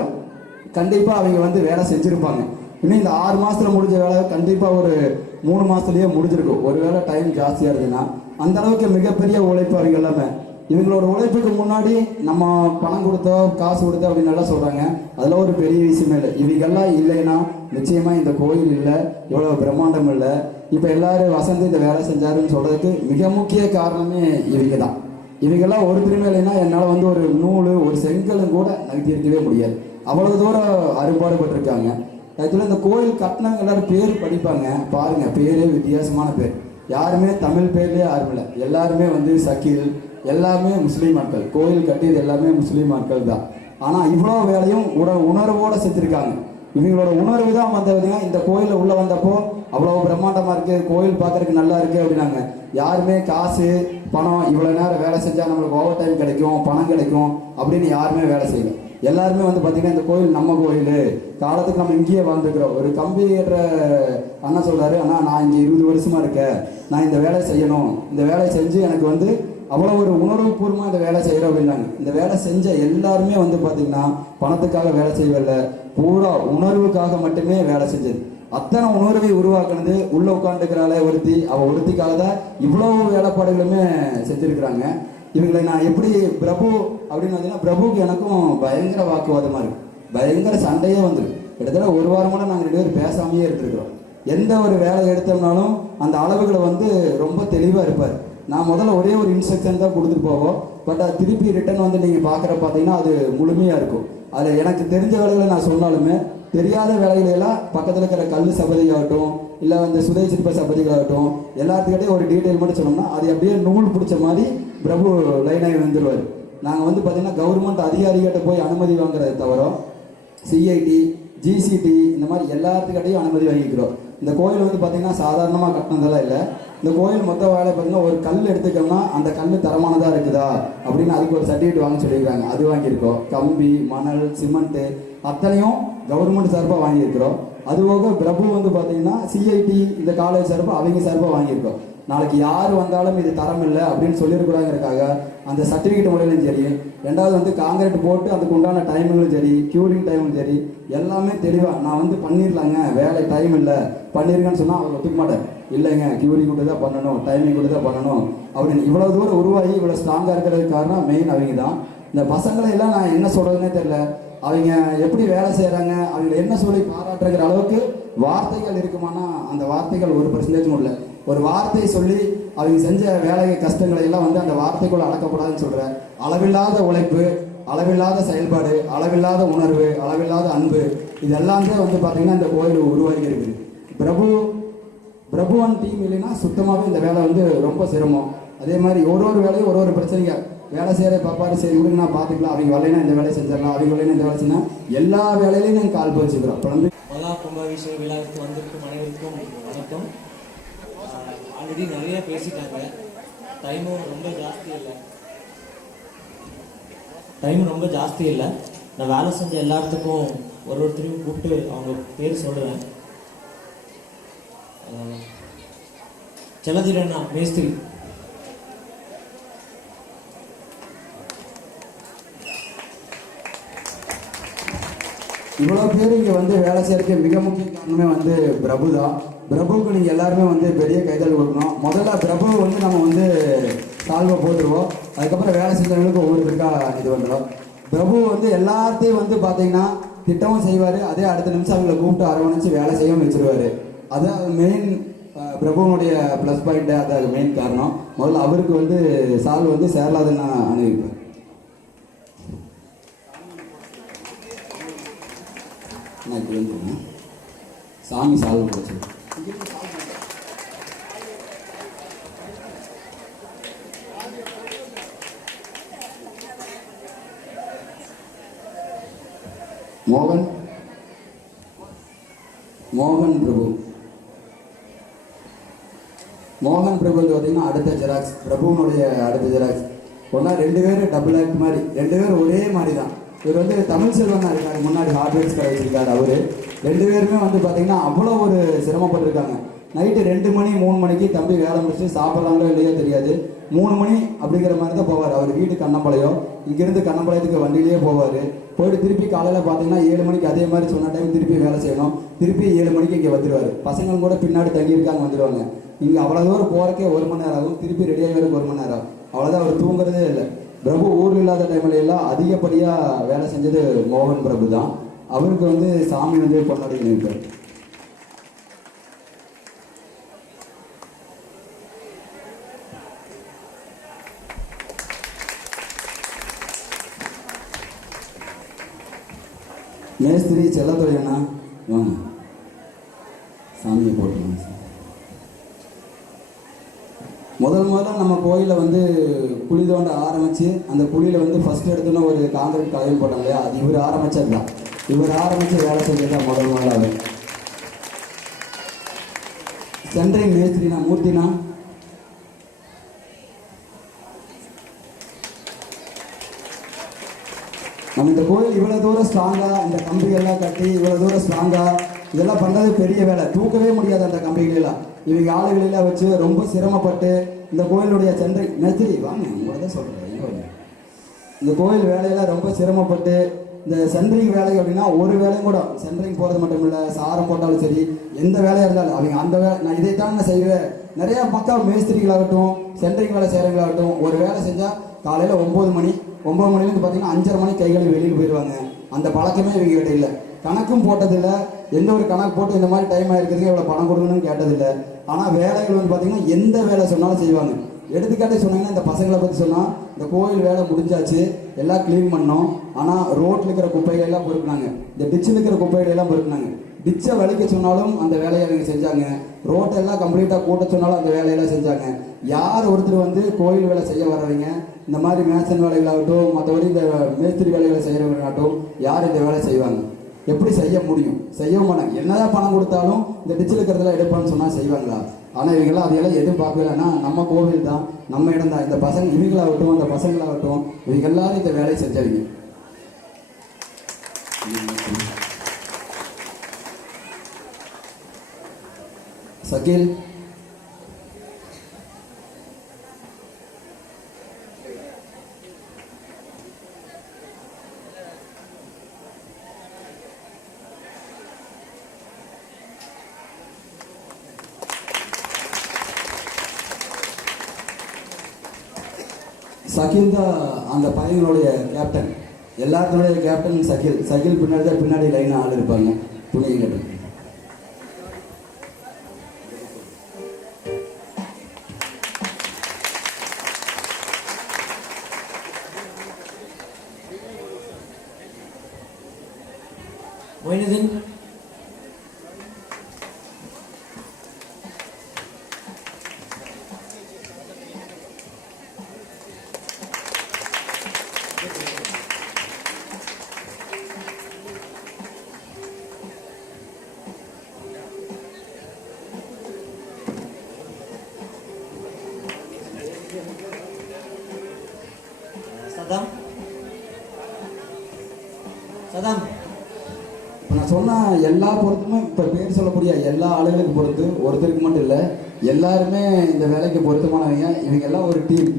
கண்டிப்பாக அவங்க வேலை செஞ்சுருப்பாங்க. இன்னும் இந்த 6 மாதத்தில் முடிஞ்ச வேலை கண்டிப்பாக ஒரு 3 மாதத்துலேயே முடிஞ்சிருக்கும். ஒருவேளை டைம் ஜாஸ்தியாக இருக்குதுன்னா அந்த அளவுக்கு மிகப்பெரிய உழைப்பு அவங்க எல்லாமே. இவங்களோட உழைப்புக்கு முன்னாடி நம்ம பணம் கொடுத்தோம், காசு கொடுத்தோம் அப்படின்னு நல்லா சொல்கிறாங்க. அதெல்லாம் ஒரு பெரிய விஷயமே இல்லை. இவங்கெல்லாம் இல்லைன்னா நிச்சயமாக இந்த கோயில் இல்லை, இவ்வளோ பிரம்மாண்டம் இல்லை. இப்போ எல்லாரும் வசந்த் இந்த வேலை செஞ்சாருன்னு சொல்கிறதுக்கு மிக முக்கிய காரணமே இவங்க தான். இவங்கெல்லாம் ஒருத்தருமே இல்லைன்னா என்னால் ஒரு நூல் ஒரு செங்கலும் கூட நகர்த்தி இருக்கவே முடியாது. அவ்வளோ தூரம் அறுபாடுபட்டிருக்காங்க. ஆக்சுவலாக இந்த கோயில் கட்டினவங்க எல்லாரும் பேர் படிப்பாங்க பாருங்க, பேரே வித்தியாசமான பேர். யாருமே தமிழ் பேர்லேயே யாரும் இல்லை, எல்லாருமே வந்து சக்கீல், எல்லாமே முஸ்லீம் ஆட்கள். கோயில் கட்டியது எல்லாமே முஸ்லீம் ஆட்கள் தான். ஆனால் இவ்வளோ வேலையும் உணர்வோடு செஞ்சுருக்காங்க. இவங்களோட உணர்வு தான் வந்ததுங்க. இந்த கோயிலில் உள்ளே வந்தப்போ அவ்வளோ பிரம்மாண்டமாக இருக்குது, கோயில் பார்க்குறதுக்கு நல்லா இருக்குது அப்படின்னாங்க. யாருமே காசு பணம் இவ்வளோ நேரம் வேலை செஞ்சால் நம்மளுக்கு ஓவர் டைம் கிடைக்கும், பணம் கிடைக்கும் அப்படின்னு யாருமே வேலை செய்யல. எல்லாருமே வந்து பார்த்திங்கன்னா இந்த கோயில் நம்ம கோயில், காலத்துக்கு நம்ம இங்கேயே வாழ்ந்துக்கிறோம். ஒரு கம்பி ஏற்ற அண்ணா சொல்கிறாரு, அண்ணா நான் இங்கே 20 வருஷமாக இருக்கேன், நான் இந்த வேலை செய்யணும், இந்த வேலையை செஞ்சு எனக்கு வந்து அவ்வளோ ஒரு உணர்வுபூர்வமாக இந்த வேலை செய்கிறோம் அப்படின்னாங்க. இந்த வேலை செஞ்ச எல்லாருமே வந்து பார்த்திங்கன்னா பணத்துக்காக வேலை செய்யவில்லை, பூரா உணர்வுக்காக மட்டுமே வேலை செஞ்சது. அத்தனை உணர்வை உருவாக்குனது உள்ள உட்காந்துக்கிறாளே ஒருத்தி, அவள் ஒருத்திக்காக தான் இவ்வளோ வேலைப்பாடுகளுமே செஞ்சுருக்கிறாங்க. இவங்களை நான் எப்படி பிரபு அப்படின்னு பார்த்தீங்கன்னா, பிரபுக்கு எனக்கும் பயங்கர வாக்குவாதமாக இருக்குது, பயங்கர சண்டையே வந்துருக்கு. கிட்டத்தட்ட ஒரு வாரமான நாங்கள் 2 பேரும் பேசாமையே இருந்துருக்கிறோம். எந்த ஒரு வேலை எடுத்தோம்னாலும் அந்த அளவுகளை வந்து ரொம்ப தெளிவாக இருப்பார். நான் முதல்ல ஒரே ஒரு இன்ஸ்ட்ரக்ஷன் தான் கொடுத்துட்டு போவோம், பட் அது திருப்பி ரிட்டன் வந்து நீங்கள் பார்க்குற பார்த்தீங்கன்னா அது முழுமையாக இருக்கும். அதில் எனக்கு தெரிஞ்ச வேலைகளை நான் சொன்னாலுமே தெரியாத வேலைகளெல்லாம் பக்கத்தில் இருக்கிற கல் சபதியாகட்டும், இல்லை வந்து சுதை சிற்ப சபதிகளாகட்டும், எல்லாத்துக்கிட்டையும் ஒரு டீட்டெயில் மட்டும் சொன்னோம்னா அது அப்படியே நூல் பிடிச்ச மாதிரி பிரபு லைனாகி வந்துடுவார். நாங்கள் வந்து பார்த்திங்கன்னா கவர்மெண்ட் அதிகாரிகிட்ட போய் அனுமதி வாங்குறதை தவிர சிஐடி, ஜிசிடி இந்த மாதிரி எல்லாத்துக்கிட்டையும் அனுமதி வாங்கிக்கிறோம். இந்த கோயில் வந்து பார்த்திங்கன்னா சாதாரணமாக கட்டினதெல்லாம் இல்லை. இந்த கோயில் மொத்த வேலை பார்த்திங்கன்னா ஒரு கல் எடுத்துக்கோம்னா அந்த கல் தரமானதாக இருக்குதா அப்படின்னு அதுக்கு ஒரு சர்டிஃபிகேட் வாங்க சொல்லியிருக்காங்க, அது வாங்கியிருக்கோம். கம்பி, மணல், சிமெண்ட்டு அத்தனையும் கவர்மெண்ட் சார்பாக வாங்கியிருக்கிறோம். அதுபோக பிரபு வந்து பார்த்திங்கன்னா சிஐடி இந்த காலேஜ் சார்பாக அவங்க சார்பாக வாங்கியிருக்கோம். நாளைக்கு யார் வந்தாலும் இது தரம் இல்லை அப்படின்னு சொல்லியிருக்கூடாங்கிறதுக்காக அந்த சர்டிஃபிகேட் முறையிலும் சரி, ரெண்டாவது வந்து காங்கிரீட் போட்டு அதுக்கு உண்டான டைமுங்களும் சரி, க்யூரிங் டைமும் சரி, எல்லாமே தெளிவாக நான் வந்து பண்ணிடலாங்க, வேலை டைம் இல்லை பண்ணிருக்கேன்னு சொன்னால் அவர் ஒத்துக்க மாட்டார். இல்லைங்க, க்யூரிங் கூட தான் பண்ணணும், டைமிங் கூட தான் பண்ணணும் அப்படின்னு இவ்வளோ தூரம் உருவாகி இவ்வளோ ஸ்ட்ராங்காக இருக்கிறதுக்கு காரணம் மெயின் அவங்க தான். இந்த பசங்களை எல்லாம் நான் என்ன சொல்கிறதுனே தெரியல, அவங்க எப்படி வேலை செய்கிறாங்க, அவங்க என்ன சொல்லி பாராட்டுங்கிற அளவுக்கு வார்த்தைகள் இருக்குமானா அந்த வார்த்தைகள் 1% இல்லை. ஒரு வார்த்தை சொல்லி அவங்க செஞ்ச வேலை கஷ்டங்களை எல்லாம் வந்து அந்த வார்த்தைக்குள்ள அடக்கக்கூடாதுன்னு சொல்கிறேன். அளவில்லாத உழைப்பு, அளவில்லாத செயல்பாடு, அளவில்லாத உணர்வு, அளவில்லாத அன்பு, இதெல்லாம் தான் வந்து பார்த்திங்கன்னா இந்த கோயில் உருவாகி இருக்குது. பிரபுவன் டீம் இல்லைன்னா சுத்தமாகவே இந்த வேலை வந்து ரொம்ப சிரமம். அதே மாதிரி ஒரு வேலையும் ஒரு பிரச்சனைங்க வேலை செய்கிற பாப்பாரு, சரி விடுங்க நான் பார்த்துக்கலாம், அவங்க வரலைன்னா இந்த வேலையை செஞ்சிடலாம், அவங்க வரலைன்னா இந்த வேலை செஞ்சால் எல்லா வேலையிலையும் நாங்கள் கால் பறிச்சுக்கிறோம். குழந்தை மகா கும்பாபிஷேக விழாவுக்கு வந்திருக்கும் அனைவருக்கும் வணக்கம். ஆல்ரெடி நிறைய பேசிட்டாங்க, டைமும் ரொம்ப ஜாஸ்தி இல்லை. நான் வேலை செஞ்ச எல்லாத்துக்கும் ஒருத்தரையும் கூப்பிட்டு அவங்க பேர் சொல்கிறேன். செல்லதிரண்ணா மேஸ்திரி, இவ்வளோ பேர் இங்கே வந்து வேலை செய்யறதுக்கு மிக முக்கிய காரணமே வந்து பிரபு தான். பிரபுவுக்கு நீங்கள் எல்லாருமே வந்து பெரிய கைதல் கொடுக்கணும். முதல்ல பிரபு வந்து நம்ம வந்து சால்வை போட்டுருவோம், அதுக்கப்புறம் வேலை செஞ்சவங்களுக்கு ஒவ்வொருத்தருக்கா இது பண்ணுறோம். பிரபு வந்து எல்லாத்தையும் வந்து பார்த்தீங்கன்னா திட்டமும் செய்வார், அதே அடுத்த நிமிஷம் அவங்களை கூப்பிட்டு அரவணைச்சு வேலை செய்யவும் வச்சுருவார். அதுதான் மெயின் பிரபுவனுடைய ப்ளஸ் பாயிண்ட்டு, அது மெயின் காரணம். முதல்ல அவருக்கு வந்து சால்வை வந்து சேரலாதுன்னு நான் அனுப்பிப்பேன். நான் இப்படி வந்து சாமி சால்வை போச்சு. மோகன் பிரபு வந்து பார்த்தீங்கன்னா அடுத்த ஜெராக்ஸ், பிரபுவனுடைய அடுத்த ஜெராக்ஸ். ஒன்றா 2 பேரும் டபுள் ஆக்ட் மாதிரி, 2 பேரும் ஒரே மாதிரி தான். இவர் வந்து தமிழ் செல்வனா இருக்காரு, முன்னாடி ஹார்ட்வேர்ஸ் கடை வச்சிருக்காரு. அவர் 2 பேருமே வந்து பார்த்தீங்கன்னா அவ்வளோ ஒரு சிரமப்பட்டிருக்காங்க. நைட்டு 2 மணி 3 மணிக்கு தம்பி வேலை முடிச்சு சாப்பிட்றாங்களோ இல்லையோ தெரியாது, 3 மணி அப்படிங்கிற மாதிரி தான் போவார். அவர் வீட்டு கண்ணம்பாளையம், இங்கேருந்து கண்ணம்பாளையத்துக்கு வண்டியிலேயே போவார். போயிட்டு திருப்பி காலையில் பார்த்தீங்கன்னா 7 மணிக்கு அதே மாதிரி சொன்ன டைம் திருப்பி வேலை செய்யணும், திருப்பி 7 மணிக்கு இங்கே வந்துடுவார். பசங்களும் கூட பின்னாடி தங்கியிருக்காங்க, வந்துடுவாங்க. இங்கே அவ்வளோ தூரம் போகிறக்கே 1 மணி நேரம் ஆகும், திருப்பி ரெடியாகி வரக்கு 1 மணி நேரம் ஆகும். அவ்வளோதான், அவர் தூங்குறதே இல்லை. பிரபு ஊரில் இல்லாத டைம்ல எல்லாம் அதிகப்படியாக வேலை செஞ்சது மோகன் பிரபு தான். அவருக்கு வந்து சாமி வந்து கொண்டாடி நினைப்பார். மேஸ்திரி செல்லத்துறை அண்ணா, வாங்க சாமியை போட்டுருங்க சார். முதல்ல நம்ம கோயிலில் வந்து குழி தோண்ட ஆரம்பித்து அந்த குழியில் வந்து ஃபஸ்ட்டு எடுத்தோன்னா ஒரு காங்கிரீட் கலையும் போட்டாங்க இல்லையா, அது இவர் ஆரம்பித்தது தான். இவர் ஆரம்பித்து வேலை செஞ்சது தான் முதலாகவே. சென்ட்ரிங் மேஸ்திரினா மூர்த்தினா நம்ம இந்த கோயில் இவ்வளோ தூரம் ஸ்ட்ராங்காக இந்த கம்பிகள்லாம் கட்டி இவ்வளோ தூரம் ஸ்ட்ராங்காக இதெல்லாம் பண்ணுறது பெரிய வேலை. தூக்கவே முடியாது அந்த கம்பிகளெல்லாம். இவங்க ஆளுகளெல்லாம் வச்சு ரொம்ப சிரமப்பட்டு இந்த கோயிலுடைய சென்ட்ரிங் மேஸ்திரி வாங்க உங்களை தான் சொல்கிறேன். இந்த கோயில் வேலையெல்லாம் ரொம்ப சிரமப்பட்டு இந்த சென்ட்ரிங் வேலை அப்படின்னா ஒரு வேலையும் கூட சென்ட்ரிங் போகிறது மட்டும் இல்லை, சாரம் போட்டாலும் சரி எந்த வேலையாக இருந்தாலும் அவங்க அந்த வேலை நான் இதைத்தான் நான் செய்வேன். நிறையா மக்கள் மேஸ்திரிகளாகட்டும் சென்ட்ரிங் வேலை செய்கிறவங்களாகட்டும் ஒரு வேலை செஞ்சால் காலையில் 9 மணிலேருந்து பார்த்தீங்கன்னா 5:30 மணி கைகளை வெளியில் போயிடுவாங்க. அந்த பழக்கமே இவங்ககிட்ட இல்லை. கணக்கும் போட்டதில்லை, எந்த ஒரு கணக்கு போட்டு இந்த மாதிரி டைம் ஆகிருக்கிறதுக்கு எவ்வளோ பணம் கொடுக்கணும்னு கேட்டதில்லை. ஆனால் வேலைகள் வந்து பார்த்தீங்கன்னா எந்த வேலை சொன்னாலும் செய்வாங்க. எடுத்துக்காட்டே சொன்னாங்கன்னா இந்த பசங்களை பற்றி சொன்னால் இந்த கோயில் வேலை முடிஞ்சாச்சு, எல்லாம் க்ளீன் பண்ணோம். ஆனால் ரோட்டில் இருக்கிற குப்பைகளெல்லாம் பொறுக்குனாங்க, இந்த டிச்சில் இருக்கிற குப்பைகளெல்லாம் பொறுக்குனாங்க. டிச்சை வலிக்க சொன்னாலும் அந்த வேலையை அவங்க செஞ்சாங்க. ரோட்டெல்லாம் கம்ப்ளீட்டாக கூட்ட சொன்னாலும் அந்த வேலையெல்லாம் செஞ்சாங்க. யார் ஒருத்தர் வந்து கோயில் வேலை செய்ய வர்றவங்க இந்த மாதிரி மேசன் வேலைகளாகட்டும் மற்றபடி இந்த மேஸ்திரி வேலைகளை செய்கிறவங்களாகட்டும் யார் இந்த வேலை செய்வாங்க? எப்படி செய்ய முடியும்? செய்யவும் மாட்டாங்க. என்னதான் பணம் கொடுத்தாலும் இந்த டிச்சில் இருக்கிறதெல்லாம் எடுப்பான்னு சொன்னால் செய்வாங்களா? ஆனால் இவங்கெல்லாம் அதையெல்லாம் எதுவும் பார்க்கலன்னா நம்ம கோவில் தான், நம்ம இடம் தான். இந்த பசங்க இவங்களாகட்டும் அந்த பசங்களாகட்டும் இவங்க எல்லாரும் இந்த வேலையை செஞ்சவங்க. சகில் சகில் தான் அந்த பையனுடைய கேப்டன். எல்லாத்தினுடைய கேப்டன் சகில். சகில் பின்னாடி தான் பின்னாடி லைனாக ஆள் இருப்பாங்க துணியை கேட்டு. மொயினுதீன் சதாம் சதாம் இப்போ நான் சொன்ன எல்லா பொறுத்துமே இப்போ பேர் சொல்லக்கூடிய எல்லா ஆளுகளுக்கு பொறுத்து ஒருத்தருக்கு மட்டும் இல்லை, எல்லாருமே இந்த வேலைக்கு பொருத்தமானவங்க. இவங்க எல்லாம் ஒரு டீம்.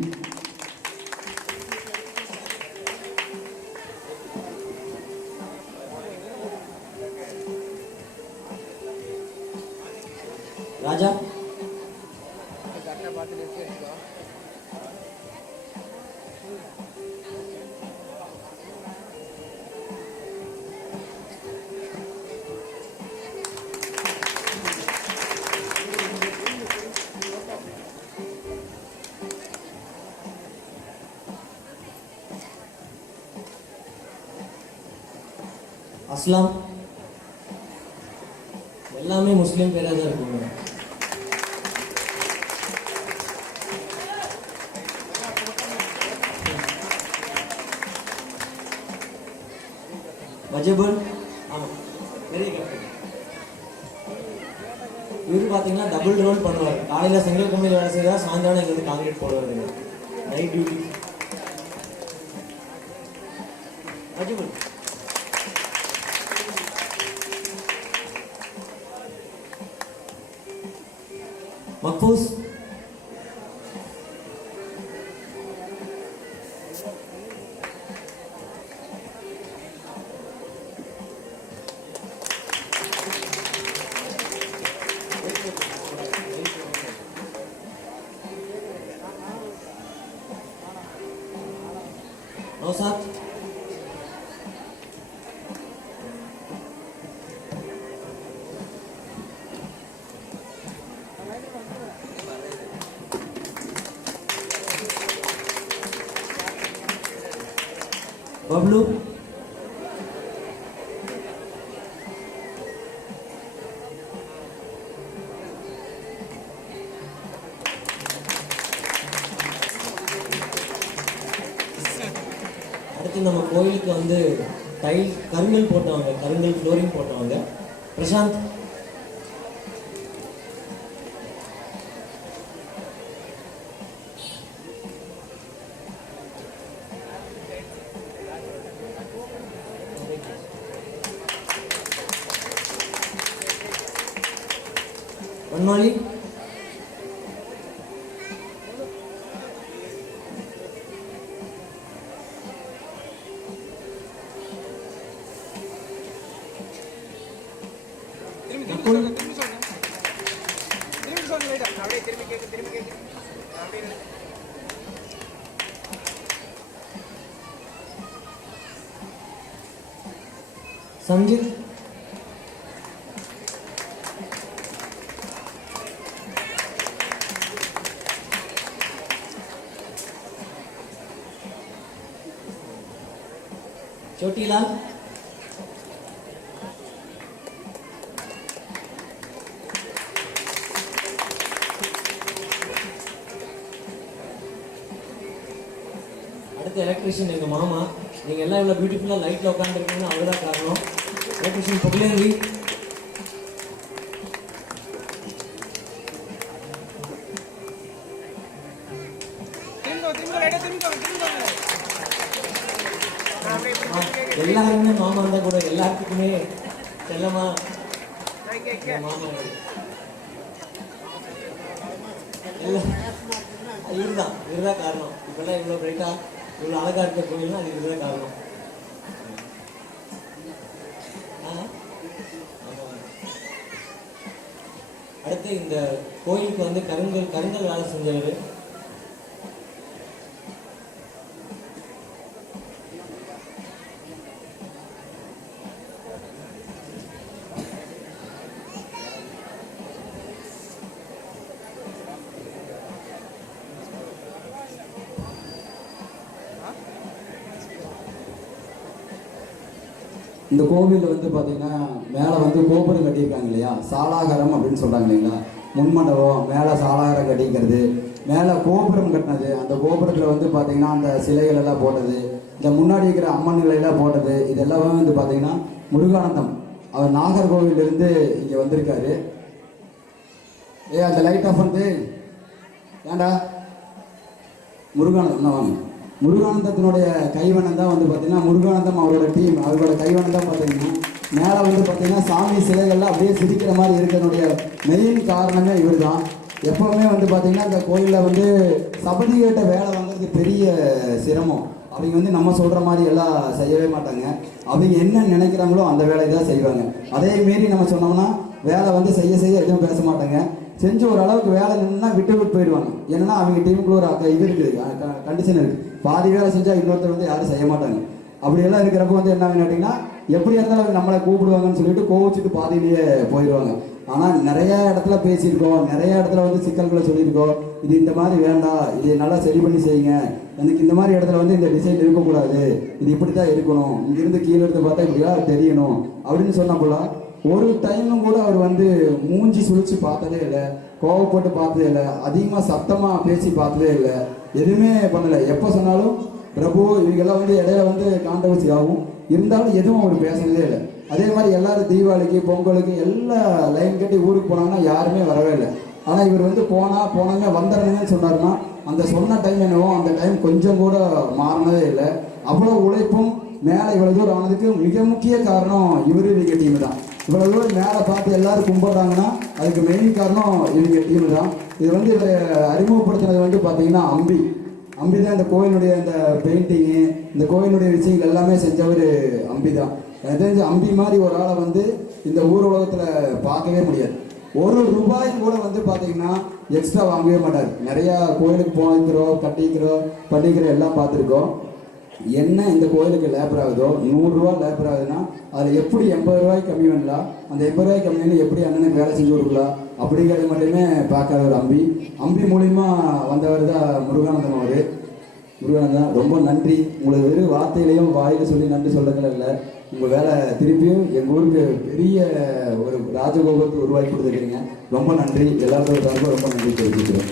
ராஜா அஸ்லாம் எல்லாமே முஸ்லீம் பேராக தான் இருக்குங்க. வஜபுல் ஆமாம் பெரிய கேப்டன். இவர் பார்த்தீங்கன்னா டபுள் ரோல் பண்ணுவார். காலையில் செங்கல் கம்பியில் வேலை செய்தால் சாயந்தரம் இங்கே வந்து காங்கிரீட் போடுவார். Night duty. வஜபுல் மக்பூஸ் நௌசாத் बबलू அடுத்து நம்ம கோயிலுக்கு வந்து கருங்கல் போட்டவங்க, கருங்கல் ஃப்ளோரிங் போட்டவங்க பிரசாந்த். வன்மாலி. சஞ்சித். चोटीलाल. அடுத்த எலக்ட்ரிஷியன் எங்க மாமா. நீங்க எல்லாம் இவ்வளவு பியூட்டிஃபுல்லா லைட்ல உட்கார்ந்துருக்கீங்க, அவர்தான் காரணம். எலக்ட்ரிஷியன் புகழேந்தி. எல்லாருமே மாமா இருந்தா கூட எல்லாத்துக்குமே செல்லமா மாமா இவருதான் காரணம். இப்பெல்லாம் இவ்வளவு பிரைட்டா இவ்வளவு அழகா இருக்க கோயில்னா அது இவருதான் காரணம். அடுத்து இந்த கோயிலுக்கு வந்து கருங்கல் வேலை செஞ்சவர் இந்த கோவிலில் வந்து பார்த்தீங்கன்னா மேலே வந்து கோபுரம் கட்டியிருக்காங்க இல்லையா, சாலாகரம் அப்படின்னு சொல்கிறாங்க இல்லைங்களா. முன்மண்டபம் மேலே சாலாகரம் கட்டிக்கிறது, மேலே கோபுரம் கட்டினது, அந்த கோபுரத்தில் வந்து பார்த்தீங்கன்னா அந்த சிலைகள் எல்லாம் போட்டது, இந்த முன்னாடி இருக்கிற அம்மன்கள் எல்லாம் போட்டது, இது எல்லாமே வந்து பார்த்தீங்கன்னா முருகானந்தம் அவர் நாகர்கோவிலிருந்து இங்கே வந்திருக்காரு. அந்த லைட் ஆஃப் வந்து ஏண்டா முருகானந்தம் தான் வாங்க. முருகானந்தத்தினுடைய கைவண்ணம் தான் வந்து பார்த்தீங்கன்னா முருகானந்தம் அவரோட டீம், அவரோட கைவண்ணம் தான் பார்த்தீங்கன்னா மேலே வந்து பார்த்தீங்கன்னா சாமி சிலைகள்லாம் அப்படியே சிரிக்கிற மாதிரி இருக்கிறனுடைய மெயின் காரணமே இவர் தான். எப்போவுமே வந்து பார்த்தீங்கன்னா இந்த கோயிலில் வந்து சபதிகிட்ட வேலை வாங்குறது பெரிய சிரமம். அவங்க வந்து நம்ம சொல்கிற மாதிரி எல்லாம் செய்யவே மாட்டாங்க. அவங்க என்ன நினைக்கிறாங்களோ அந்த வேலையை தான் செய்வாங்க. அதே மாரி நம்ம சொன்னோம்னா வேலை வந்து செய்ய எதுவும் பேச மாட்டாங்க. செஞ்சு ஒரு அளவுக்கு வேலை நின்றுனா விட்டு போயிடுவாங்க. ஏன்னா அவங்க டீமுக்குள்ள ஒரு இது இருக்குது, கண்டிஷன் இருக்குது. பாதி வேலை செஞ்சால் இன்னொருத்தர் வந்து யாரும் செய்ய மாட்டாங்க. அப்படியெல்லாம் இருக்கிறப்ப வந்து என்ன கேட்டிங்கன்னா எப்படி இருந்தாலும் அவங்க நம்மளை கூப்பிடுவாங்கன்னு சொல்லிட்டு கோவிச்சுட்டு பாதியிலேயே போயிடுவாங்க. ஆனால் நிறைய இடத்துல பேசியிருக்கோம், நிறைய இடத்துல வந்து சிக்கல்களை சொல்லியிருக்கோம். இது இந்த மாதிரி வேண்டாம், இது நல்லா சரி பண்ணி செய்யுங்க, எனக்கு இந்த மாதிரி இடத்துல வந்து இந்த டிசைன் இருக்கக்கூடாது, இது இப்படி தான் இருக்கணும், இங்கிருந்து கீழே இருந்து பார்த்தா இப்படிலாம் தெரியணும் அப்படின்னு சொன்னப்போல ஒரு டைமும் கூட அவர் வந்து மூஞ்சி சுழிச்சு பார்த்ததே இல்லை, கோவப்பட்டு பார்த்ததே இல்லை, அதிகமாக சத்தமாக பேசி பார்த்ததே இல்லை, எதுவுமே பண்ணலை. எப்போ சொன்னாலும் பிரபு இவங்கெல்லாம் வந்து இடையில வந்து கான்ட்ரவர்சி ஆகும், இருந்தாலும் எதுவும் அவர் பேசுனதே இல்லை. அதே மாதிரி எல்லாரும் தீபாவளிக்கு பொங்கலுக்கு எல்லா லைன் கட்டி ஊருக்கு போனாங்கன்னா யாருமே வரவே இல்லை. ஆனால் இவர் வந்து போனாங்க வந்துடணுங்கன்னு சொன்னார்னா அந்த சொன்ன டைம் என்னவோ அந்த டைம் கொஞ்சம் கூட மாறினதே இல்லை. அவ்வளோ உழைப்பும் மேலே இவ்வளோ தூரம் ஆனதுக்கு மிக முக்கிய காரணம் இவரு இவங்க டீம் தான். இவ்வளோ தூரம் மேலே பார்த்து எல்லாரும் கும்பிட்றாங்கன்னா அதுக்கு மெயின் காரணம் இவங்க டீம் தான். இது வந்து இவரை அறிமுகப்படுத்தினது வந்து பார்த்தீங்கன்னா அம்பி தான். இந்த கோயிலுடைய இந்த பெயிண்டிங்கு, இந்த கோயிலுடைய விஷயங்கள் எல்லாமே செஞ்சவர் அம்பி தான். எனக்கு தெரிஞ்சு அம்பி மாதிரி ஒரு ஆளை வந்து இந்த ஊர் உலகத்தில் பார்க்கவே முடியாது. ஒரு ரூபாயும் கூட வந்து பார்த்தீங்கன்னா எக்ஸ்ட்ரா வாங்கவே மாட்டார். நிறையா கோயிலுக்கு போயிருக்கிறோம், கட்டிக்கிறோம் எல்லாம் பார்த்துருக்கோம். என்ன இந்த கோயிலுக்கு லேபர் ஆகுதோ 100 ரூபா லேபர் ஆகுதுன்னா அதில் எப்படி 80 ரூபாய்க்கு கம்மி பண்ணலாம், அந்த 80 ரூபாய்க்கு கம்மி பண்ணி எப்படி அண்ணனுக்கு வேலை செஞ்சு கொடுக்கலாம் அப்படிங்கிறது மட்டுமே பார்க்காத ஒரு அம்பி மூலிமா வந்தவர் தான் முருகானந்தம். முருகானந்தம் ரொம்ப நன்றி. உங்களுக்கு வெறும் வார்த்தையிலையும் வாயில சொல்லி நன்றி சொல்லக்கள் இல்லை, உங்கள் வேலை திருப்பியும் எங்கள் ஊருக்கு பெரிய ஒரு ராஜகோபுரத்தை உருவாக்கி கொடுத்துருக்கீங்க. ரொம்ப நன்றி. எல்லாத்தோட ரொம்ப நன்றி தெரிவிக்கிறோம்.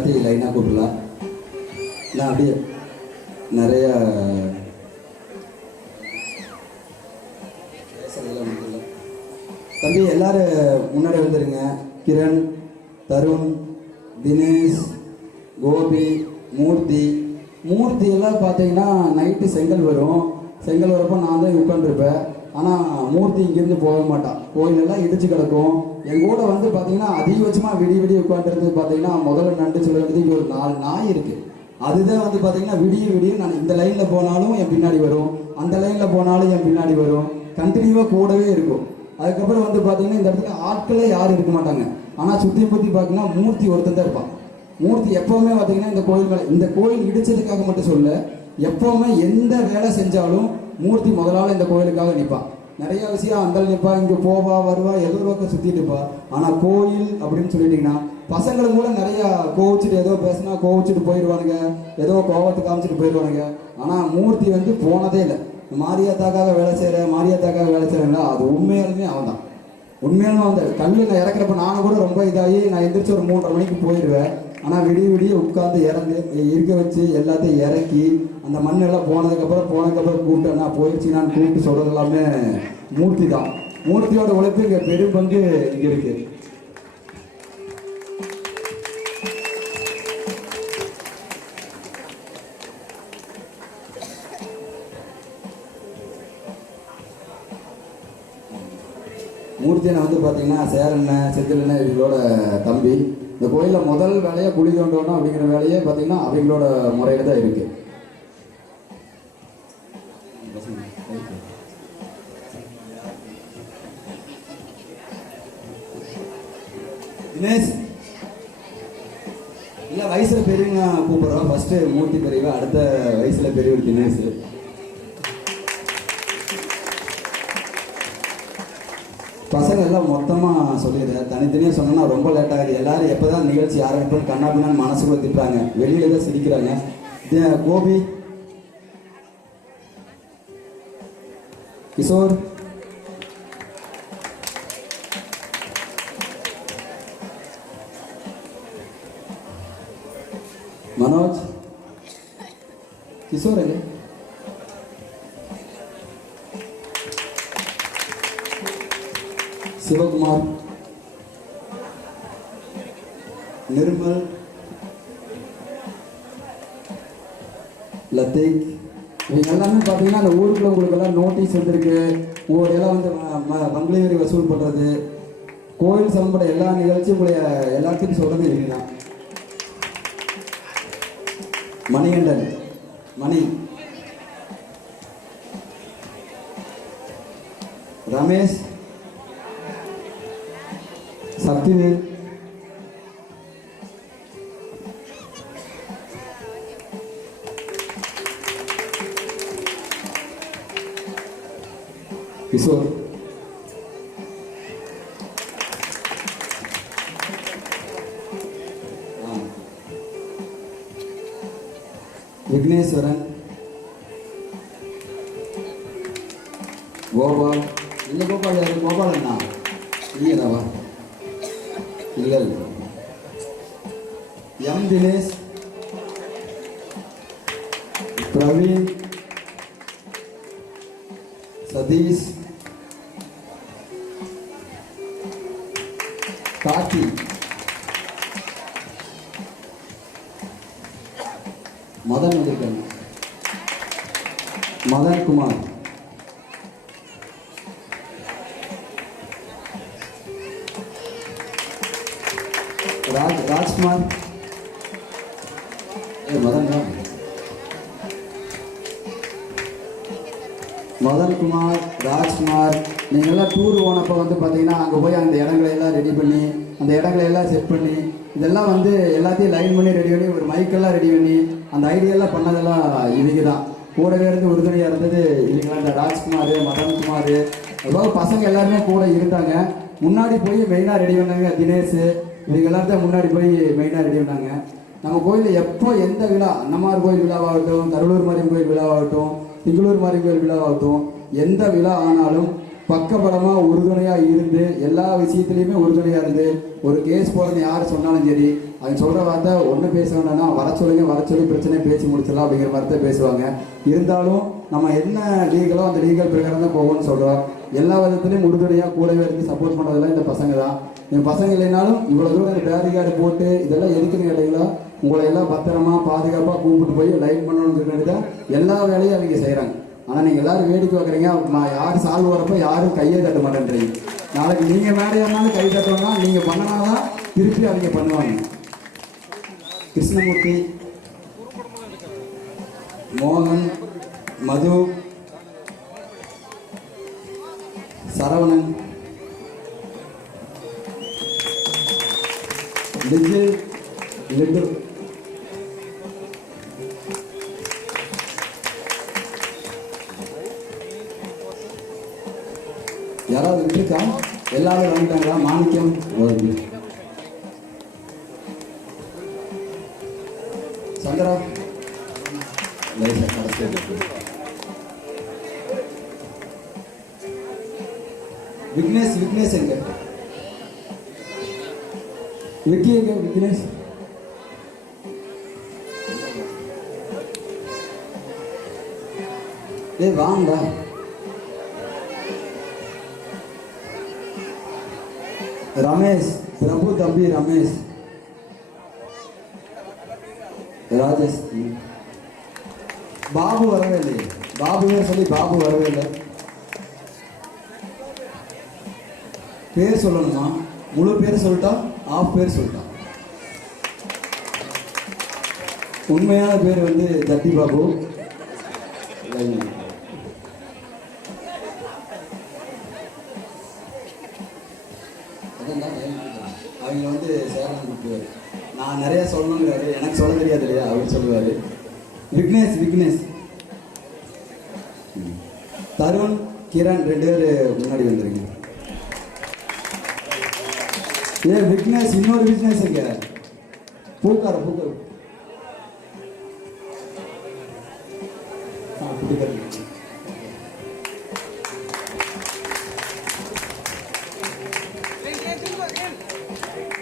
எல்லாத்தையும் லைனாக கூப்பிடலாம். நான் அப்படியே நிறைய தம்பி எல்லாரும் முன்னாடி வந்துடுங்க. கிரண், தருண், தினேஷ், கோபி, மூர்த்தி எல்லாம் பார்த்தீங்கன்னா நைட்டு செங்கல் வரும். செங்கல் வரப்போ நான் தான் உட்காந்துருப்பேன். ஆனால் மூர்த்தி இங்கேருந்து போக மாட்டான். கோயிலெல்லாம் இடிச்சு கிடக்கும். என் கூட வந்து பார்த்தீங்கன்னா அதிகபட்சமாக விடிய உட்காந்துருந்து பார்த்தீங்கன்னா முதல்ல நண்டு சொல்ல வேண்டியது ஒரு 4 நாய் இருக்குது. அதுதான் வந்து பார்த்தீங்கன்னா விடிய நான் இந்த லைனில் போனாலும் என் பின்னாடி வரும், அந்த லைனில் போனாலும் என் பின்னாடி வரும். கண்டினியூவாக கூடவே இருக்கும். அதுக்கப்புறம் வந்து பார்த்தீங்கன்னா இந்த இடத்துல ஆட்களே யாரும் இருக்க மாட்டாங்க. ஆனால் சுற்றி பார்த்தீங்கன்னா மூர்த்தி ஒருத்தன் தான் இருப்பான். மூர்த்தி எப்போவுமே பார்த்தீங்கன்னா இந்த கோயில் இடிச்சதுக்காக மட்டும் சொல்ல, எப்போவுமே எந்த வேலை செஞ்சாலும் மூர்த்தி முதலால் இந்த கோயிலுக்காக நிற்பான். நிறைய விஷயம் அந்த நிற்பா, இங்கே போவா வருவா, எதிர்பார்க்க சுற்றிட்டு இருப்பா. ஆனால் கோயில் அப்படின்னு சொல்லிட்டிங்கன்னா பசங்களும் கூட நிறையா கோவிச்சுட்டு ஏதோ பேசினா கோவிச்சுட்டு போயிடுவானுங்க, ஏதோ கோவத்தை காமிச்சிட்டு போயிடுவானுங்க. ஆனால் மூர்த்தி வந்து போனதே இல்லை. மாரியாத்தாக்காக வேலை செய்கிறேங்களா, அது உண்மையாலுமே அவன் தான். உண்மையாலுமே அந்த கல்லு நான் இறக்குறப்ப நானும் கூட ரொம்ப இதாகி நான் எந்திரிச்சு ஒரு 3:30 மணிக்கு போயிடுவேன். ஆனால் விடிய உட்காந்து இருக்க வச்சு எல்லாத்தையும் இறக்கி அந்த மண்ணெல்லாம் போனதுக்கப்புறம் கூப்பிட்டு நான் போயிடுச்சுனான்னு கூப்பிட்டு சொல்கிறது எல்லாமே மூர்த்தி தான். மூர்த்தியோட உழைப்பு இங்கே பெரும் பங்கு இங்கே இருக்கு. மூர்த்தியனை வந்து பார்த்தீங்கன்னா சேரண்ணன், செந்திலண்ணன் இவங்களோட தம்பி. இந்த கோயிலில் முதல் வேலையை குழி தோண்டணும் அப்படிங்கிற வேலையே பார்த்தீங்கன்னா அவங்களோட முறையில் தான் இருக்கு. தினேஷ் இல்லை, வயசில் பெரியவங்க கூப்பிட்றோம். ஃபர்ஸ்ட் மூர்த்தி பெரியவா, அடுத்த வயசில் பெரியவர் தினேஷ். பசங்க எல்லாம் மொத்தமாக சொல்லிடுறேன். தனித்தனியாக சொன்னோன்னா ரொம்ப லேட் ஆகுது. எல்லாரும் எப்போ தான் நிகழ்ச்சி ஆரம்பிப்போம் கண்ணாபின்னு மனசுக்குள்ள திட்டுறாங்க, வெளியில தான் சிரிக்கிறாங்க. கோபி, கிஷோர், மனோஜ், கிஷோர் இல்லை, சிவகுமார், நிர்மல், லத்தீக், இவங்க எல்லாமே பார்த்தீங்கன்னா அந்த ஊருக்குள்ள உங்களுக்கெல்லாம் நோட்டீஸ் வந்துருக்கு. உங்களுடையெல்லாம் வந்து பங்களி வரி வசூல் பண்ணுறது, கோயில் சம்பந்த எல்லா நிகழ்ச்சியும் உங்களுடைய எல்லாத்துக்கும் சொல்கிறது இவங்க தான். மணிகண்டன், மணி, ரமேஷ், சக்திவேல், கிஷோர், விக்னேஸ்வரன், கோபால். இல்லை கோபால் யாரு? கோபால் அண்ணா இல்லையாவா? இல்லை எம் தினேஷ், பிரவீன், சதீஷ், கார்த்தி, மதன் வந்திருக்காங்க, மதன் குமார், ராஜ்குமார், மதன்குமார், ராஜ்குமார். நீங்கள்லாம் டூர் போனப்போ வந்து பார்த்தீங்கன்னா அங்கே போய் அந்த இடங்களை எல்லாம் ரெடி பண்ணி, அந்த இடங்களை எல்லாம் செட் பண்ணி, இதெல்லாம் வந்து எல்லாத்தையும் லைன் பண்ணி ரெடி பண்ணி, ஒரு மைக்கெல்லாம் ரெடி பண்ணி அந்த ஐடியாலாம் பண்ணதெல்லாம் இவங்க தான். கூடவே இருந்து உறுதுணையாக இருந்தது இல்லைங்களா, இந்த ராஜ்குமார், மதன்குமார், அதுபோக பசங்க எல்லாருமே கூட இருந்தாங்க. முன்னாடி போய் மெயினாக ரெடி பண்ணாங்க தினேஷ். இவங்க எல்லாத்தையும் முன்னாடி போய் மெயினாக ரெடி பண்ணாங்க. நம்ம கோயிலில் எப்போ எந்த விழா, அன்னமார் கோயில் விழாவாகட்டும், தருளூர் மாரியம்மன் கோயில் விழாவாகட்டும், திங்களூர் மாரியம்மன் கோயில் விழாவாகட்டும், எந்த விழா ஆனாலும் பக்கபலமாக உறுதுணையாக இருந்து எல்லா விஷயத்துலையுமே உறுதுணையாக இருந்து ஒரு கேஸ் போடுறது யார் சொன்னாலும் சரி, அவங்க சொல்கிற வார்த்தை ஒன்றும் பேச வேண்டாம்னா வர சொல்லுங்க, வர சொல்லி பிரச்சனையை பேசி முடிச்சிடலாம் அப்படிங்கிற மாதிரி தான் பேசுவாங்க. இருந்தாலும் நம்ம என்ன லீகலோ அந்த லீகல் பிரகாரம் தான் போகணும்னு சொல்கிறோம். எல்லா விதத்துலையும் உறுதுணையாக கூடவே இருந்து சப்போர்ட் பண்ணுறதுலாம் இந்த பசங்க தான். என் பசங்க இல்லைனாலும் இவ்வளோ தூரம் இந்த பேரிகார்டு போட்டு இதெல்லாம் எதுக்குன்னு கேட்டீங்களா, உங்களை எல்லாம் பத்திரமா பாதுகாப்பாக கூப்பிட்டு போய் லைன் பண்ணணும்னு தான் எல்லா வேலையும் அவங்க செய்கிறாங்க. ஆனால் நீங்கள் எல்லாரும் வேடிக்கை பார்க்குறீங்க, யார் சால்வ் வரப்போ யாரும் கையை தட்ட மாட்டேன்றீங்க. நாளைக்கு நீங்கள் வேலையாக இருந்தாலும் கை தட்டணும்னா நீங்கள் பண்ணனாதான் திருப்பி அவங்க பண்ணுவாங்க. கிருஷ்ணமூர்த்தி, மோகன், மது, சரவணன், லிஜு, லிட்டு, யாராவது விட்டுருக்கா? எல்லாரும் வந்துட்டாங்களா? மாணிக்கம், சந்திரா, விக்னேஷ், விக்னேஷ் எங்க? விக்கி எங்க? விக்னேஷ் வாங்கடா. ரமேஷ், பிரபு தம்பி ரமேஷ், ராஜேஷ், பாபு வரவே இல்லையே. பாபுவே சொல்லி பாபு வரவே இல்லை. பேர் சொல்லணுமா? முழு பேர் சொல்லிட்டா, ஆஃப் பேர் சொல்லிட்டா. உண்மையான பேர் வந்து தட்டி பாபு. அவங்க வந்து சேலம் கூப்பிடுவார். நான் நிறைய சொல்லணுங்கிறாரு, எனக்கு சொல்ல தெரியாது இல்லையா, அவர் சொல்லுவார். விக்னேஷ், விக்னேஷ், தருண், கிரண் 2 பேர் முன்னாடி வந்துருங்க. விக்னேஷ், இன்னொரு விக்னேஷ் இங்க பூக்கார, பூக்கார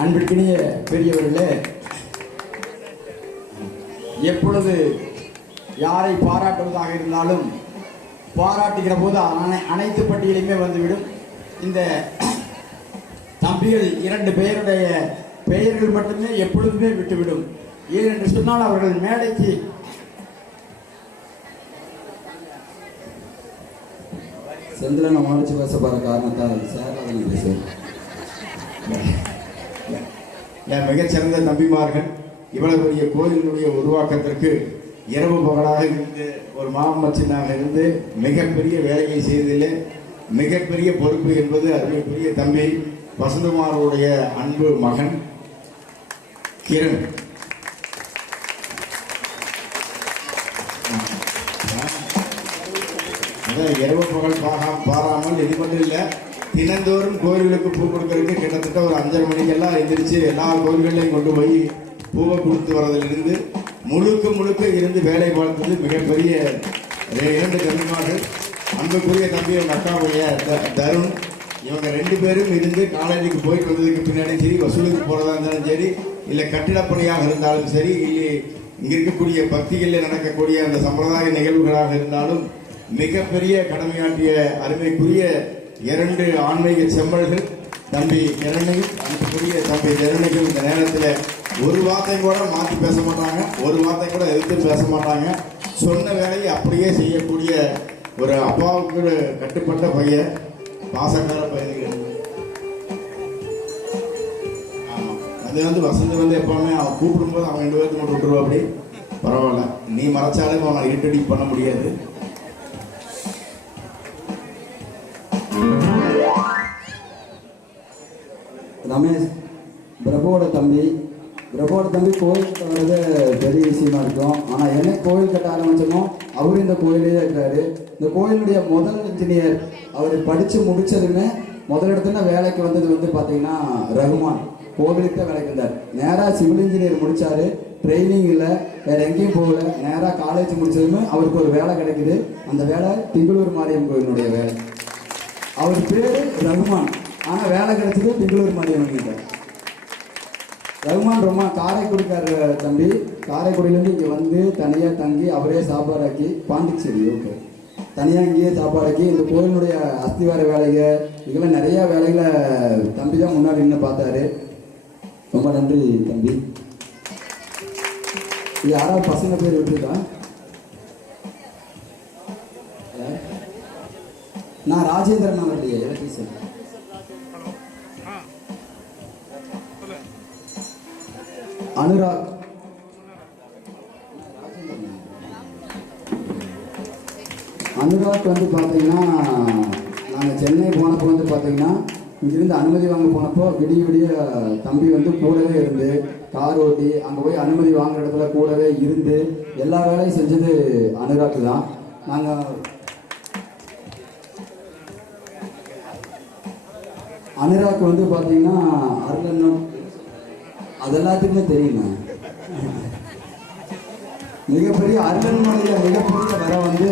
அன்பிற்கினிய பெரியவர்களே, எப்பொழுது யாரை பாராட்டுவதாக இருந்தாலும் பாராட்டுகிற போது அனைத்து பட்டியலுமே வந்துவிடும். இந்த தம்பிகள் 2 பேருடைய பெயர்கள் மட்டுமே எப்பொழுதுமே விட்டுவிடும். ஏனென்று சொன்னால் அவர்கள் மேடைக்கு செந்திலனை உணர்ச்சி பேச போற காரணத்தால் சேரலாதனை பேசுவேன். மிகச்சிறந்த தம்பிமார்கள் இவ்வளவு பெரிய கோயிலினுடைய உருவாக்கத்திற்கு இரவு பகலாக இருந்து ஒரு மாமச்சனாக இருந்து மிகப்பெரிய வேலையை செய்ததிலே மிகப்பெரிய பொறுப்பு என்பது அருமைக்குரிய தம்பி வசந்தகுமாரோடைய அன்பு மகன் கிரண். இரவு பகல் பாராமல் இது மட்டும் இல்லை, தினந்தோறும் கோயில்களுக்கு பூ கொடுக்கறதுக்கு கிட்டத்தட்ட ஒரு 5:30 மணிக்கெல்லாம் எந்திரிச்சு எல்லா கோயில்களையும் கொண்டு போய் பூவை கொடுத்து வரதிலிருந்து முழுக்க இருந்து வேலை பார்த்தது மிகப்பெரிய 2 தம்பிமார்கள். அன்புக்குரிய தம்பி அவங்க அக்காவுடைய தருண், இவங்க 2 பேரும் இருந்து காலேஜுக்கு போயிட்டு வந்ததுக்கு பின்னாடி சரி, வசூலுக்கு போகிறதா இருந்தாலும் சரி, இல்லை கட்டிடப்பணியாக இருந்தாலும் சரி, இல்லை இங்கே இருக்கக்கூடிய பக்திகளில் நடக்கக்கூடிய அந்த சம்பிரதாய நிகழ்வுகளாக இருந்தாலும் மிகப்பெரிய கடமையாற்றிய அருமைக்குரிய 2 ஆன்மீக செம்மல்கள் தம்பி கிரணையும் அன்புக்குரிய தம்பி தருணையும் இந்த நேரத்தில் ஒரு வார்த்தை கூட மாற்றி பேச மாட்டாங்க, ஒரு வார்த்தை கூட எதிர்த்து பேச மாட்டாங்க. சொன்ன வேலையை அப்படியே செய்யக்கூடிய ஒரு அப்பாவுக்கு கட்டுப்பட்ட பையன், பாசக்கார பையனுக்கு. ஆமாம், அது வந்து வசந்த் வந்து எப்பவுமே அவன் கூப்பிடும்போது அவன் 2 பேர்த்து மட்டும் விட்டுருவா. அப்படி பரவாயில்ல, நீ மறைச்சாலும் அவனை இருட்டடி பண்ண முடியாது. ரமேஷ், பிரபுவோட தம்பி கோயில் கட்ட வர்றது பெரிய விஷயமா இருக்கும். ஆனால் என்ன கோயில் கட்ட ஆரம்பிச்சோமோ அவரு இந்த கோயிலே இருக்காரு. இந்த கோயிலுடைய முதல் இன்ஜினியர், அவர் படித்து முடித்ததுமே முதலிடத்துல வேலைக்கு வந்தது வந்து பார்த்தீங்கன்னா ரகுமான். கோவிலுக்கு தான் வேலைக்கு வந்தார். நேராக சிவில் இன்ஜினியர் முடித்தார், ட்ரைனிங் இல்லை, வேறு எங்கேயும் போகல. நேராக காலேஜ் முடித்ததுமே அவருக்கு ஒரு வேலை கிடைக்குது. அந்த வேலை திங்களூர் மாரியம்மன் கோயிலுடைய வேலை. அவர் பேர் ரகுமான், ஆனால் வேலை கிடைச்சது திங்களூர் மாரியம்மன் கிட்ட. ரகுமான் ரொம்ப காரைக்குடிக்கார தம்பி. காரைக்குடியிலேருந்து இங்கே வந்து தனியாக தங்கி அவரே சாப்பாடாக்கி, பாண்டிச்சேரி ஓகே, தனியாக இங்கேயே சாப்பாடாக்கி இந்த கோயிலுடைய அஸ்திவார வேலைகள் இதெல்லாம் நிறையா வேலைகளை தம்பி தான் முன்னாடி நின்று பார்த்தாரு. ரொம்ப நன்றி தம்பி. இது யாராவது பசங்க பேர் விட்டுருக்கா? நான் ராஜேந்திரன் அவருடைய எலக்ட்ரீஷியன். அனுராக். அனுராக் வந்து பார்த்தீங்கன்னா நாங்கள் சென்னை போனப்போ வந்து பார்த்தீங்கன்னா இங்கிருந்து அனுமதி வாங்க போனப்போ விடிய விடிய தம்பி வந்து கூடவே இருந்து கார் ஓட்டி அங்கே போய் அனுமதி வாங்குற இடத்துல கூடவே இருந்து எல்லா வேலையும் செஞ்சது அனுராக் தான். நாங்கள் அனுராக் வந்து பார்த்தீங்கன்னா அருளன்னம் அது எல்லாத்துக்குமே தெரியுங்க. மிகப்பெரிய அருளன்மொழிய மிகப்பெரிய வர வந்து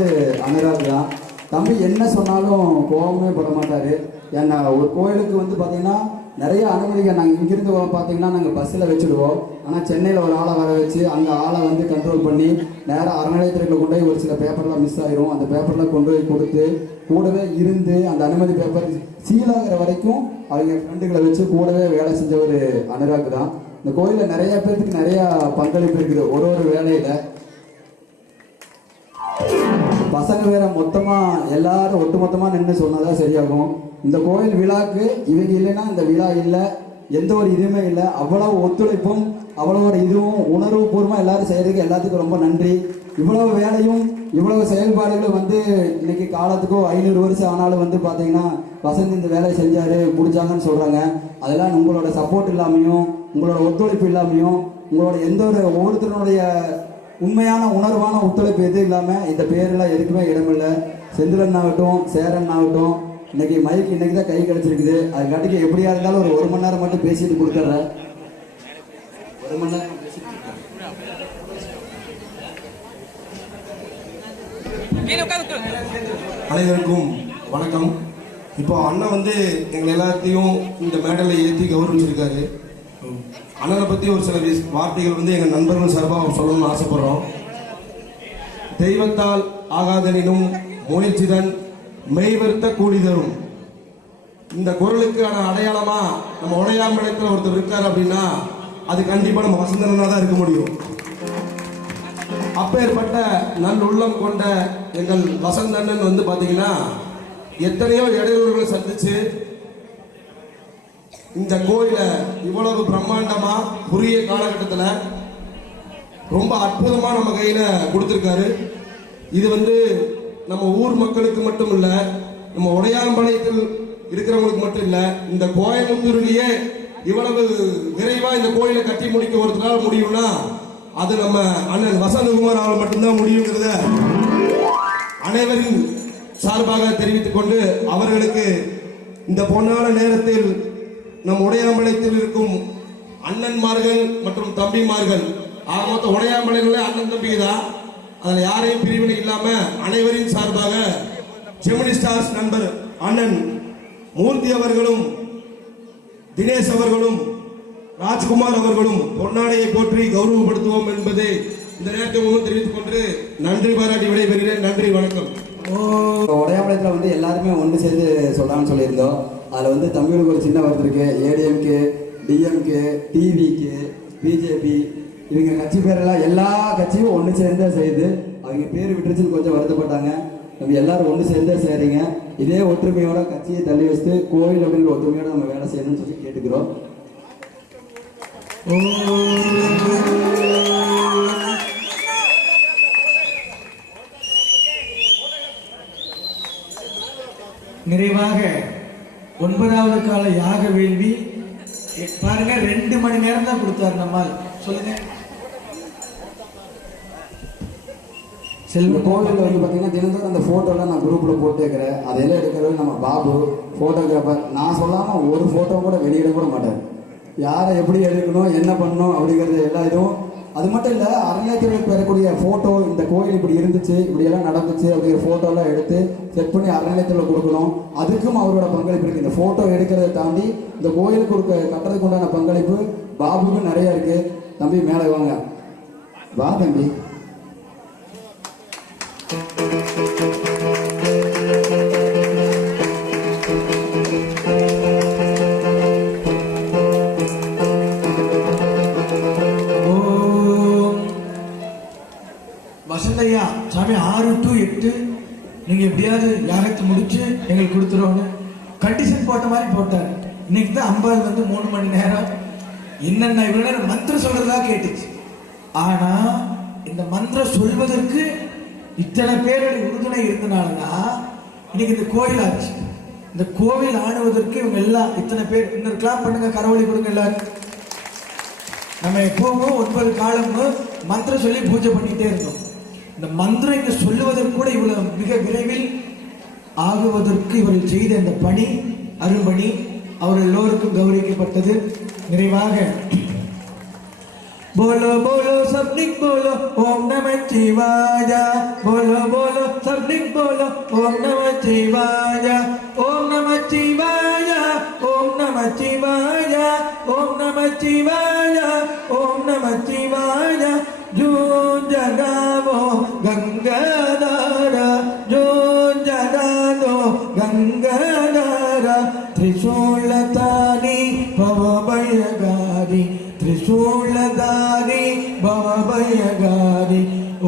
அனுராக் தான். தம்பி என்ன சொன்னாலும் கோபமே பட மாட்டார். ஏன்னா ஒரு கோயிலுக்கு வந்து பார்த்தீங்கன்னா நிறைய அனுமதிகள் நாங்கள் இங்கிருந்து பார்த்தீங்கன்னா நாங்கள் பஸ்ஸில் வச்சுடுவோம். ஆனால் சென்னையில் ஒரு ஆளை வர வச்சு அந்த ஆளை வந்து கண்ட்ரோல் பண்ணி நேராக அறநிலையத்துறையில் கொண்டு போய் ஒரு சில பேப்பர்லாம் மிஸ் ஆயிரும். அந்த பேப்பர்லாம் கொண்டு போய் கொடுத்து கூடவே இருந்து அந்த அனுமதி பேப்பர் சீலாகிற வரைக்கும் அவங்க ஃப்ரெண்டுகளை வச்சு கூடவே வேலை செஞ்சவர் அனுராக் தான். இந்த கோயிலில் நிறைய பேருக்கு நிறையா பங்களிப்பு இருக்குது. ஒரு ஒரு வேலையில் பசங்க வேற மொத்தமாக எல்லாரும் ஒட்டு மொத்தமாக நின்று சொன்னதான் சரியாகும். இந்த கோயில் விழாக்கு இவங்க இல்லைன்னா இந்த விழா இல்லை, எந்த ஒரு இதுவுமே இல்லை. அவ்வளவு ஒத்துழைப்பும் அவ்வளோ ஒரு இதுவும் உணர்வுபூர்வமாக எல்லாரும் செய்கிறதுக்கு எல்லாத்துக்கும் ரொம்ப நன்றி. இவ்வளவு வேலையும் இவ்வளவு செயல்பாடுகளும் வந்து இன்னைக்கு காலத்துக்கோ 500 வருஷம் ஆனாலும் வந்து பார்த்தீங்கன்னா வசந்த் இந்த வேலையை செஞ்சாரு முடிச்சாங்கன்னு சொல்கிறாங்க. அதெல்லாம் உங்களோட சப்போர்ட் இல்லாமையும் உங்களோட ஒத்துழைப்பு இல்லாமையும் உங்களோட எந்த ஒரு ஒவ்வொருத்தருடைய உண்மையான உணர்வான ஒத்துழைப்பு எதுவும் இல்லாமல் இந்த பேரெல்லாம் எதுக்குமே இடமில்லை. செந்திலன் ஆகட்டும், சேரன் ஆகட்டும், இன்னைக்கு மைக் இன்னைக்கு தான் கை கிடைச்சிருக்குது. அதுக்காட்டிக்கு எப்படியா இருந்தாலும் ஒரு 1 மணி நேரம் மட்டும் பேசிட்டு கொடுத்துட்றேன். 1 மணி நேரம் அனைவருக்கும் வணக்கம். இப்போ அண்ணன் வந்து எங்களை எல்லாத்தையும் இந்த மேடையில் ஏற்றி கௌரவிச்சிருக்காரு. அண்ணனை பற்றி ஒரு சில வார்த்தைகள் வந்து எங்கள் நண்பர்கள் சார்பாக சொல்லணும்னு ஆசைப்படுறோம். தெய்வத்தால் ஆகாதனினும் முயற்சிதன் மெய்வருத்த கூலி தரும். இந்த குரலுக்கான அடையாளமா நம்ம உடையாமலத்தில் ஒருத்தர் இருக்காரு அப்படின்னா அது கண்டிப்பா நம்ம வசந்தனா தான் இருக்க முடியும். அப்பேற்பட்ட நல்லுள்ளம் கொண்ட எங்கள் வசந்தண்ணன் வந்து பாத்தீங்கன்னா எத்தனையோ இடையூறுகளை சந்திச்சு இந்த கோயில இவ்வளவு பிரம்மாண்டமா குறுகிய காலகட்டத்தில் ரொம்ப அற்புதமா நம்ம கையில கொடுத்திருக்காரு. இது வந்து நம்ம ஊர் மக்களுக்கு மட்டும் இல்ல, நம்ம உடையாம்பாளையத்தில் இருக்கிறவங்களுக்கு மட்டும் இல்ல, இந்த கோயம்புத்தூர்லயே இவ்வளவு விரைவா இந்த கோயிலை கட்டி முடிக்க ஒருத்தரால் முடியும்னா அது நம்ம அண்ணன் வசந்தகுமார் அவர்கள் மட்டும்தான் முடியுங்கிறத அனைவரின் சார்பாக தெரிவித்துக் கொண்டு அவர்களுக்கு இந்த பொன்னான நேரத்தில் நம் உடையாம்பாளையத்தில் இருக்கும் அண்ணன்மார்கள் மற்றும் தம்பிமார்கள் மொத்த உடையாம்பாளையங்களே அண்ணன் தம்பி தான், அதில் யாரையும் பிரிவினை இல்லாம அனைவரின் சார்பாக ஜெமினி ஸ்டார்ஸ் நண்பர் அண்ணன் மூர்த்தி அவர்களும் தினேஷ் அவர்களும் ராஜ்குமார் அவர்களும் பொன்னாடையை போற்றி கௌரவப்படுத்துவோம் என்பதை இந்த நேரத்தில் தெரிவித்துக் கொண்டு நன்றி பாராட்டி விடைபெறுகிறேன். நன்றி, வணக்கம். உடையாம்பாளையத்தில் வந்து எல்லாருமே ஒன்று சேர்ந்து சொல்லலாம்னு சொல்லியிருந்தோம். அதில் வந்து தமிழுக்கு ஒரு சின்ன வருது இருக்கு. ஏடிஎம்கே, டிஎம்கே, டிவிக்கு, பிஜேபி இவங்க கட்சி பேரெல்லாம் எல்லா கட்சியும் ஒன்று சேர்ந்தே செய்யுது. அவங்க பேர் விட்டுருச்சுன்னு கொஞ்சம் வருத்தப்பட்டாங்க. நம்ம எல்லாரும் ஒன்று சேர்ந்தே செய்கிறீங்க. இதே ஒற்றுமையோட கட்சியை தள்ளி வச்சுட்டு கோயில் அப்படிங்கிற ஒற்றுமையோட நம்ம வேலை செய்யணும்னு சொல்லி கேட்டுக்கிறோம். நிறைவாக 9வது கால யாக வேள்வி பாருங்க, 2 மணி நேரம் தான் கொடுத்தாரு. நம்மால் சொல்லுங்க. செல்வ கோவிலில் வந்து பார்த்தீங்கன்னா தினந்தோறும் அந்த ஃபோட்டோலாம் நான் குரூப்பில் போட்டு வைக்கிறேன். அதெல்லாம் எடுக்கிறது நம்ம பாபு ஃபோட்டோகிராஃபர். நான் சொல்லாமல் ஒரு ஃபோட்டோ கூட வெளியிட கூட மாட்டார். யாரை எப்படி எடுக்கணும், என்ன பண்ணணும் அப்படிங்கிறது எல்லா இதுவும் அது மட்டும் இல்லை, அறநிலையத்துறைக்கு பெறக்கூடிய ஃபோட்டோ, இந்த கோயில் இப்படி இருந்துச்சு, இப்படியெல்லாம் நடந்துச்சு அப்படிங்கிற ஃபோட்டோலாம் எடுத்து செட் பண்ணி அறநிலையத்தில் கொடுக்கணும். அதுக்கும் அவரோட பங்களிப்பு இருக்குது. இந்த ஃபோட்டோ எடுக்கிறத தாண்டி இந்த கோயிலுக்கு கட்டுறதுக்கு உண்டான பங்களிப்பு பாபுக்கும் நிறையா இருக்குது. தம்பி மேலே வாங்க, வா தம்பி. வசந்தையா சாமி 6 to 8 நீங்க எப்படியாவது யாகத்தை முடிச்சு எங்களுக்கு கொடுத்துருவோன்னு கண்டிஷன் போட்ட மாதிரி போட்டார். இன்னைக்கு தான் 50 வந்து 3 மணி நேரம். என்னென்ன இவ்வளவு நேரம் மந்திரம் சொல்றதா கேட்டுச்சு. ஆனா இந்த மந்திரம் சொல்வதற்கு இத்தனை பேருடைய உறுதுணை இருந்தனாலதான் இன்னைக்கு இந்த கோயில் ஆச்சு. இந்த கோவில் ஆணுவதற்கு இவங்க எல்லாம் இத்தனை பேர் இன்னொரு கிளாப் பண்ணுங்க, கரவொலி கொடுங்க எல்லாரும். நம்ம எப்பவும் 9 காலமும் மந்திரம் சொல்லி பூஜை பண்ணிட்டே இருந்தோம். இந்த மந்திரம் இங்க சொல்லுவதற்கு கூட இவ்வளவு மிக விரைவில் ஆகுவதற்கு இவர்கள் செய்த இந்த பணி அரும்பணி அவர் எல்லோருக்கும் கௌரவிக்கப்பட்டது. நிறைவாக बोलो बोलो सबनिक बोलो ओम नमः शिवाय, बोलो बोलो सबनिक बोलो ओम नमः शिवाय, ओम नमः शिवाय, ओम नमः शिवाय, ओम नमः शिवाय, ओम नमः शिवाय। जो जगावो गंगाधर, जो जगादो गंगाधर, त्रिशूलधारी भवभयगारी, त्रिशूलधारी भवभयगारी।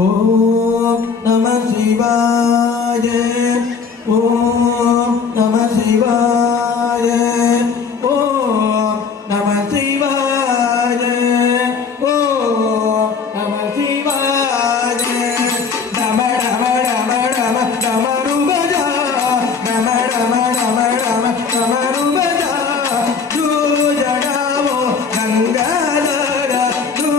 ओम नमः शिवाय, ओम नमः शिवाय, ओम नमः शिवाय, ओम नमः शिवाय। नम नम नम नम नमरुबजा, नम नम नम नम नमरुबजा। तू जनावो गंगाधर, तू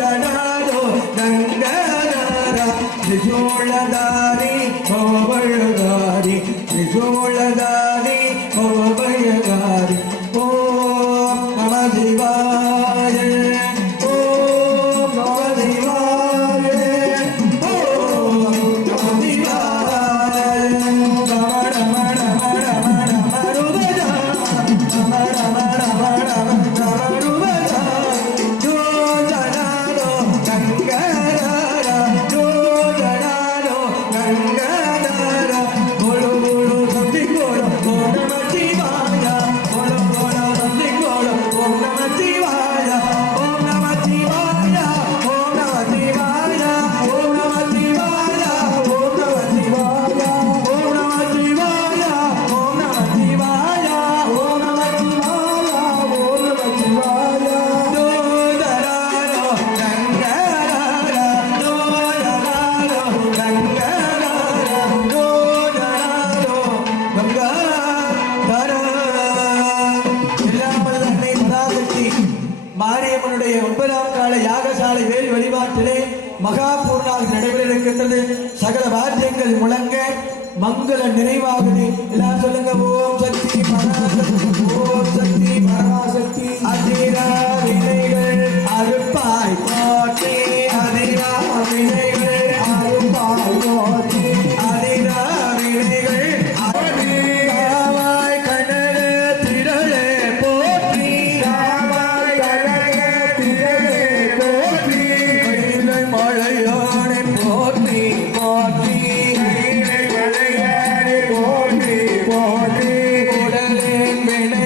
जनावो गंगाधर, त्रिशूलधारी भवभयगारी, त्रिशूलधारी भवभयगारी। ओम नमः शिवाय, ओम नमः शिवाय, ओम नमः शिवाय। नम नम नम नम नमरुबजा, नम नम नम नम नमरुबजा। जो जनादो गंगाधर, जो जनादो गंगाधर। बोलो बोलो सबनिक बोलो ओम नमः शिवाय, बोलो बोलो सबनिक बोलो ओम नमः शिवाय, ओम नमः शिवाय, ओम नमः शिवाय, ओम नमः शिवाय, ओम नमः शिवाय, ओम नमः शिवाय, ओम नमः शिवाय, ओम नमः शिवाय, ओम नमः शिवाय। दो दरारो गंगाधर, दो दरारो गंगाधर, दो दरारो गंगाधर। எல்லாம் வல்ல அன்னை பராசக்தி மாரியம்மனுடைய 9ஆம் கால யாகசாலை வேல் வழிபாட்டிலே மகா பூர்ணாக நடைபெற இருக்கின்றது. சகல வாத்தியங்கள் முழங்க மங்கள நிறைவாகுது. எல்லாம் சொல்லுங்க, ஓம் சக்தி பராசக்தி, ஓம் சக்தி பராசக்தி। அதிரா வினைகள் அறுப்பாய் போற்றி, அதிரா வினைகள் அறுப்பாய் போற்றி, அதிரா வினைகள் காவாய் கனலே திரளே போற்றி, காவாய் கனலே திரளே போற்றி, கைலை மழையானே போற்றி போற்றி, கைலை மழையானே போற்றி போற்றி, உடலே வினை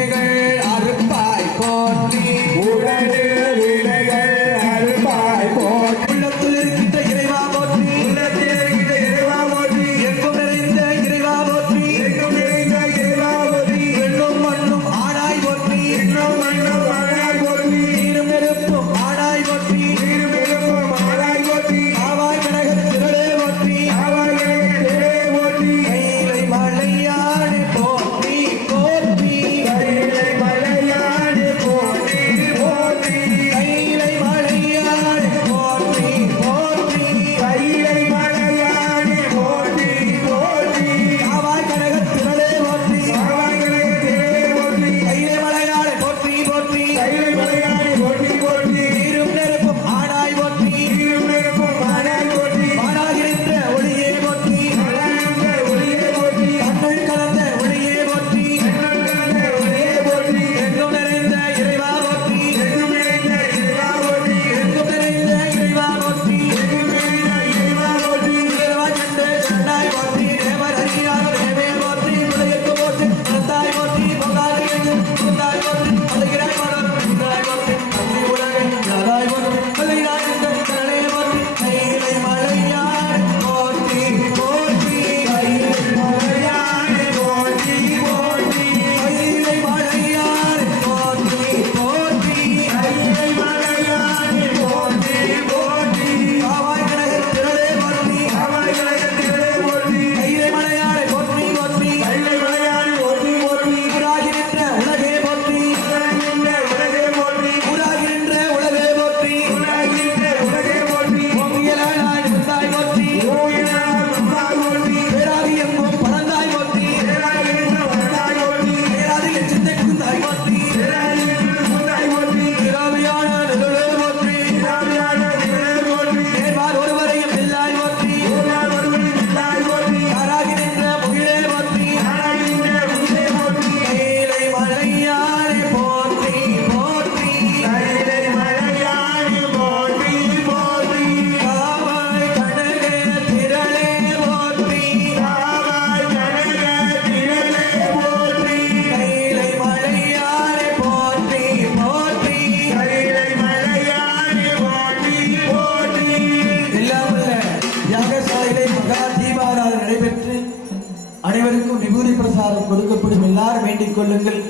முந்தாய் போற்றி அழகிறாய் மலர் முந்தாய் போற்றி அன்னை உலகை யாதாய் போற்றி அழகிறாய் இந்த கடலே போற்றி கைலை மலையாய் போற்றி போற்றி கைலை மலையாய் போற்றி போற்றி கைலை மலையாய் போற்றி போற்றி கைலை மலையாய் போற்றி போற்றி காவாய் கனகத் திரளே போற்றி காவாய் கனகத் திரளே போற்றி கைலை மலையாய் போற்றி போற்றி கைலை மலையாய் போற்றி போற்றி உராகி நின்ற உலகே போற்றி உராகி நின்ற உலகே போற்றி உராகி நின்ற உலகே போற்றி ஓங்கியலாய் முந்தாய் போற்றி ஓங்கியலாய் முந்தாய் போற்றி பேராதி எங்கும் பறந்தாய் போற்றி பேராதி எங்கும் பறந்தாய் போற்றி பேராதி எச்சித்தை குந்தாய் போற்றி பேராதி எச்சித்தை குந்தாய் போற்றி இராவியான நிழலே போற்றி இராவியான நிழலே போற்றி நேர்வார் ஒருவரையும் இல்லாய் போற்றி நேர்வார் ஒருவரையும் இல்லாய் போற்றி யாராகி நின்ற முகிலே போற்றி யாராகி நின்ற முகிலே போற்றி கைலை மலையாய் போற்றி போற்றி கைலை மலையாய் போற்றி போற்றி காவாய் கனக திரளே போற்றி காவாய் கனக திரளே போற்றி கைலை மலையாய் போற்றி போற்றி கைலை மலையாய் போற்றி போற்றி எல்லாம் வல்ல யாகசாலையிலே மகா தீபாராதனை நடைபெற்று அனைவருக்கும் விபூதி பிரசாதம் கொடுக்கப்படும். எல்லாரும் வேண்டிக் கொள்ளுங்கள்.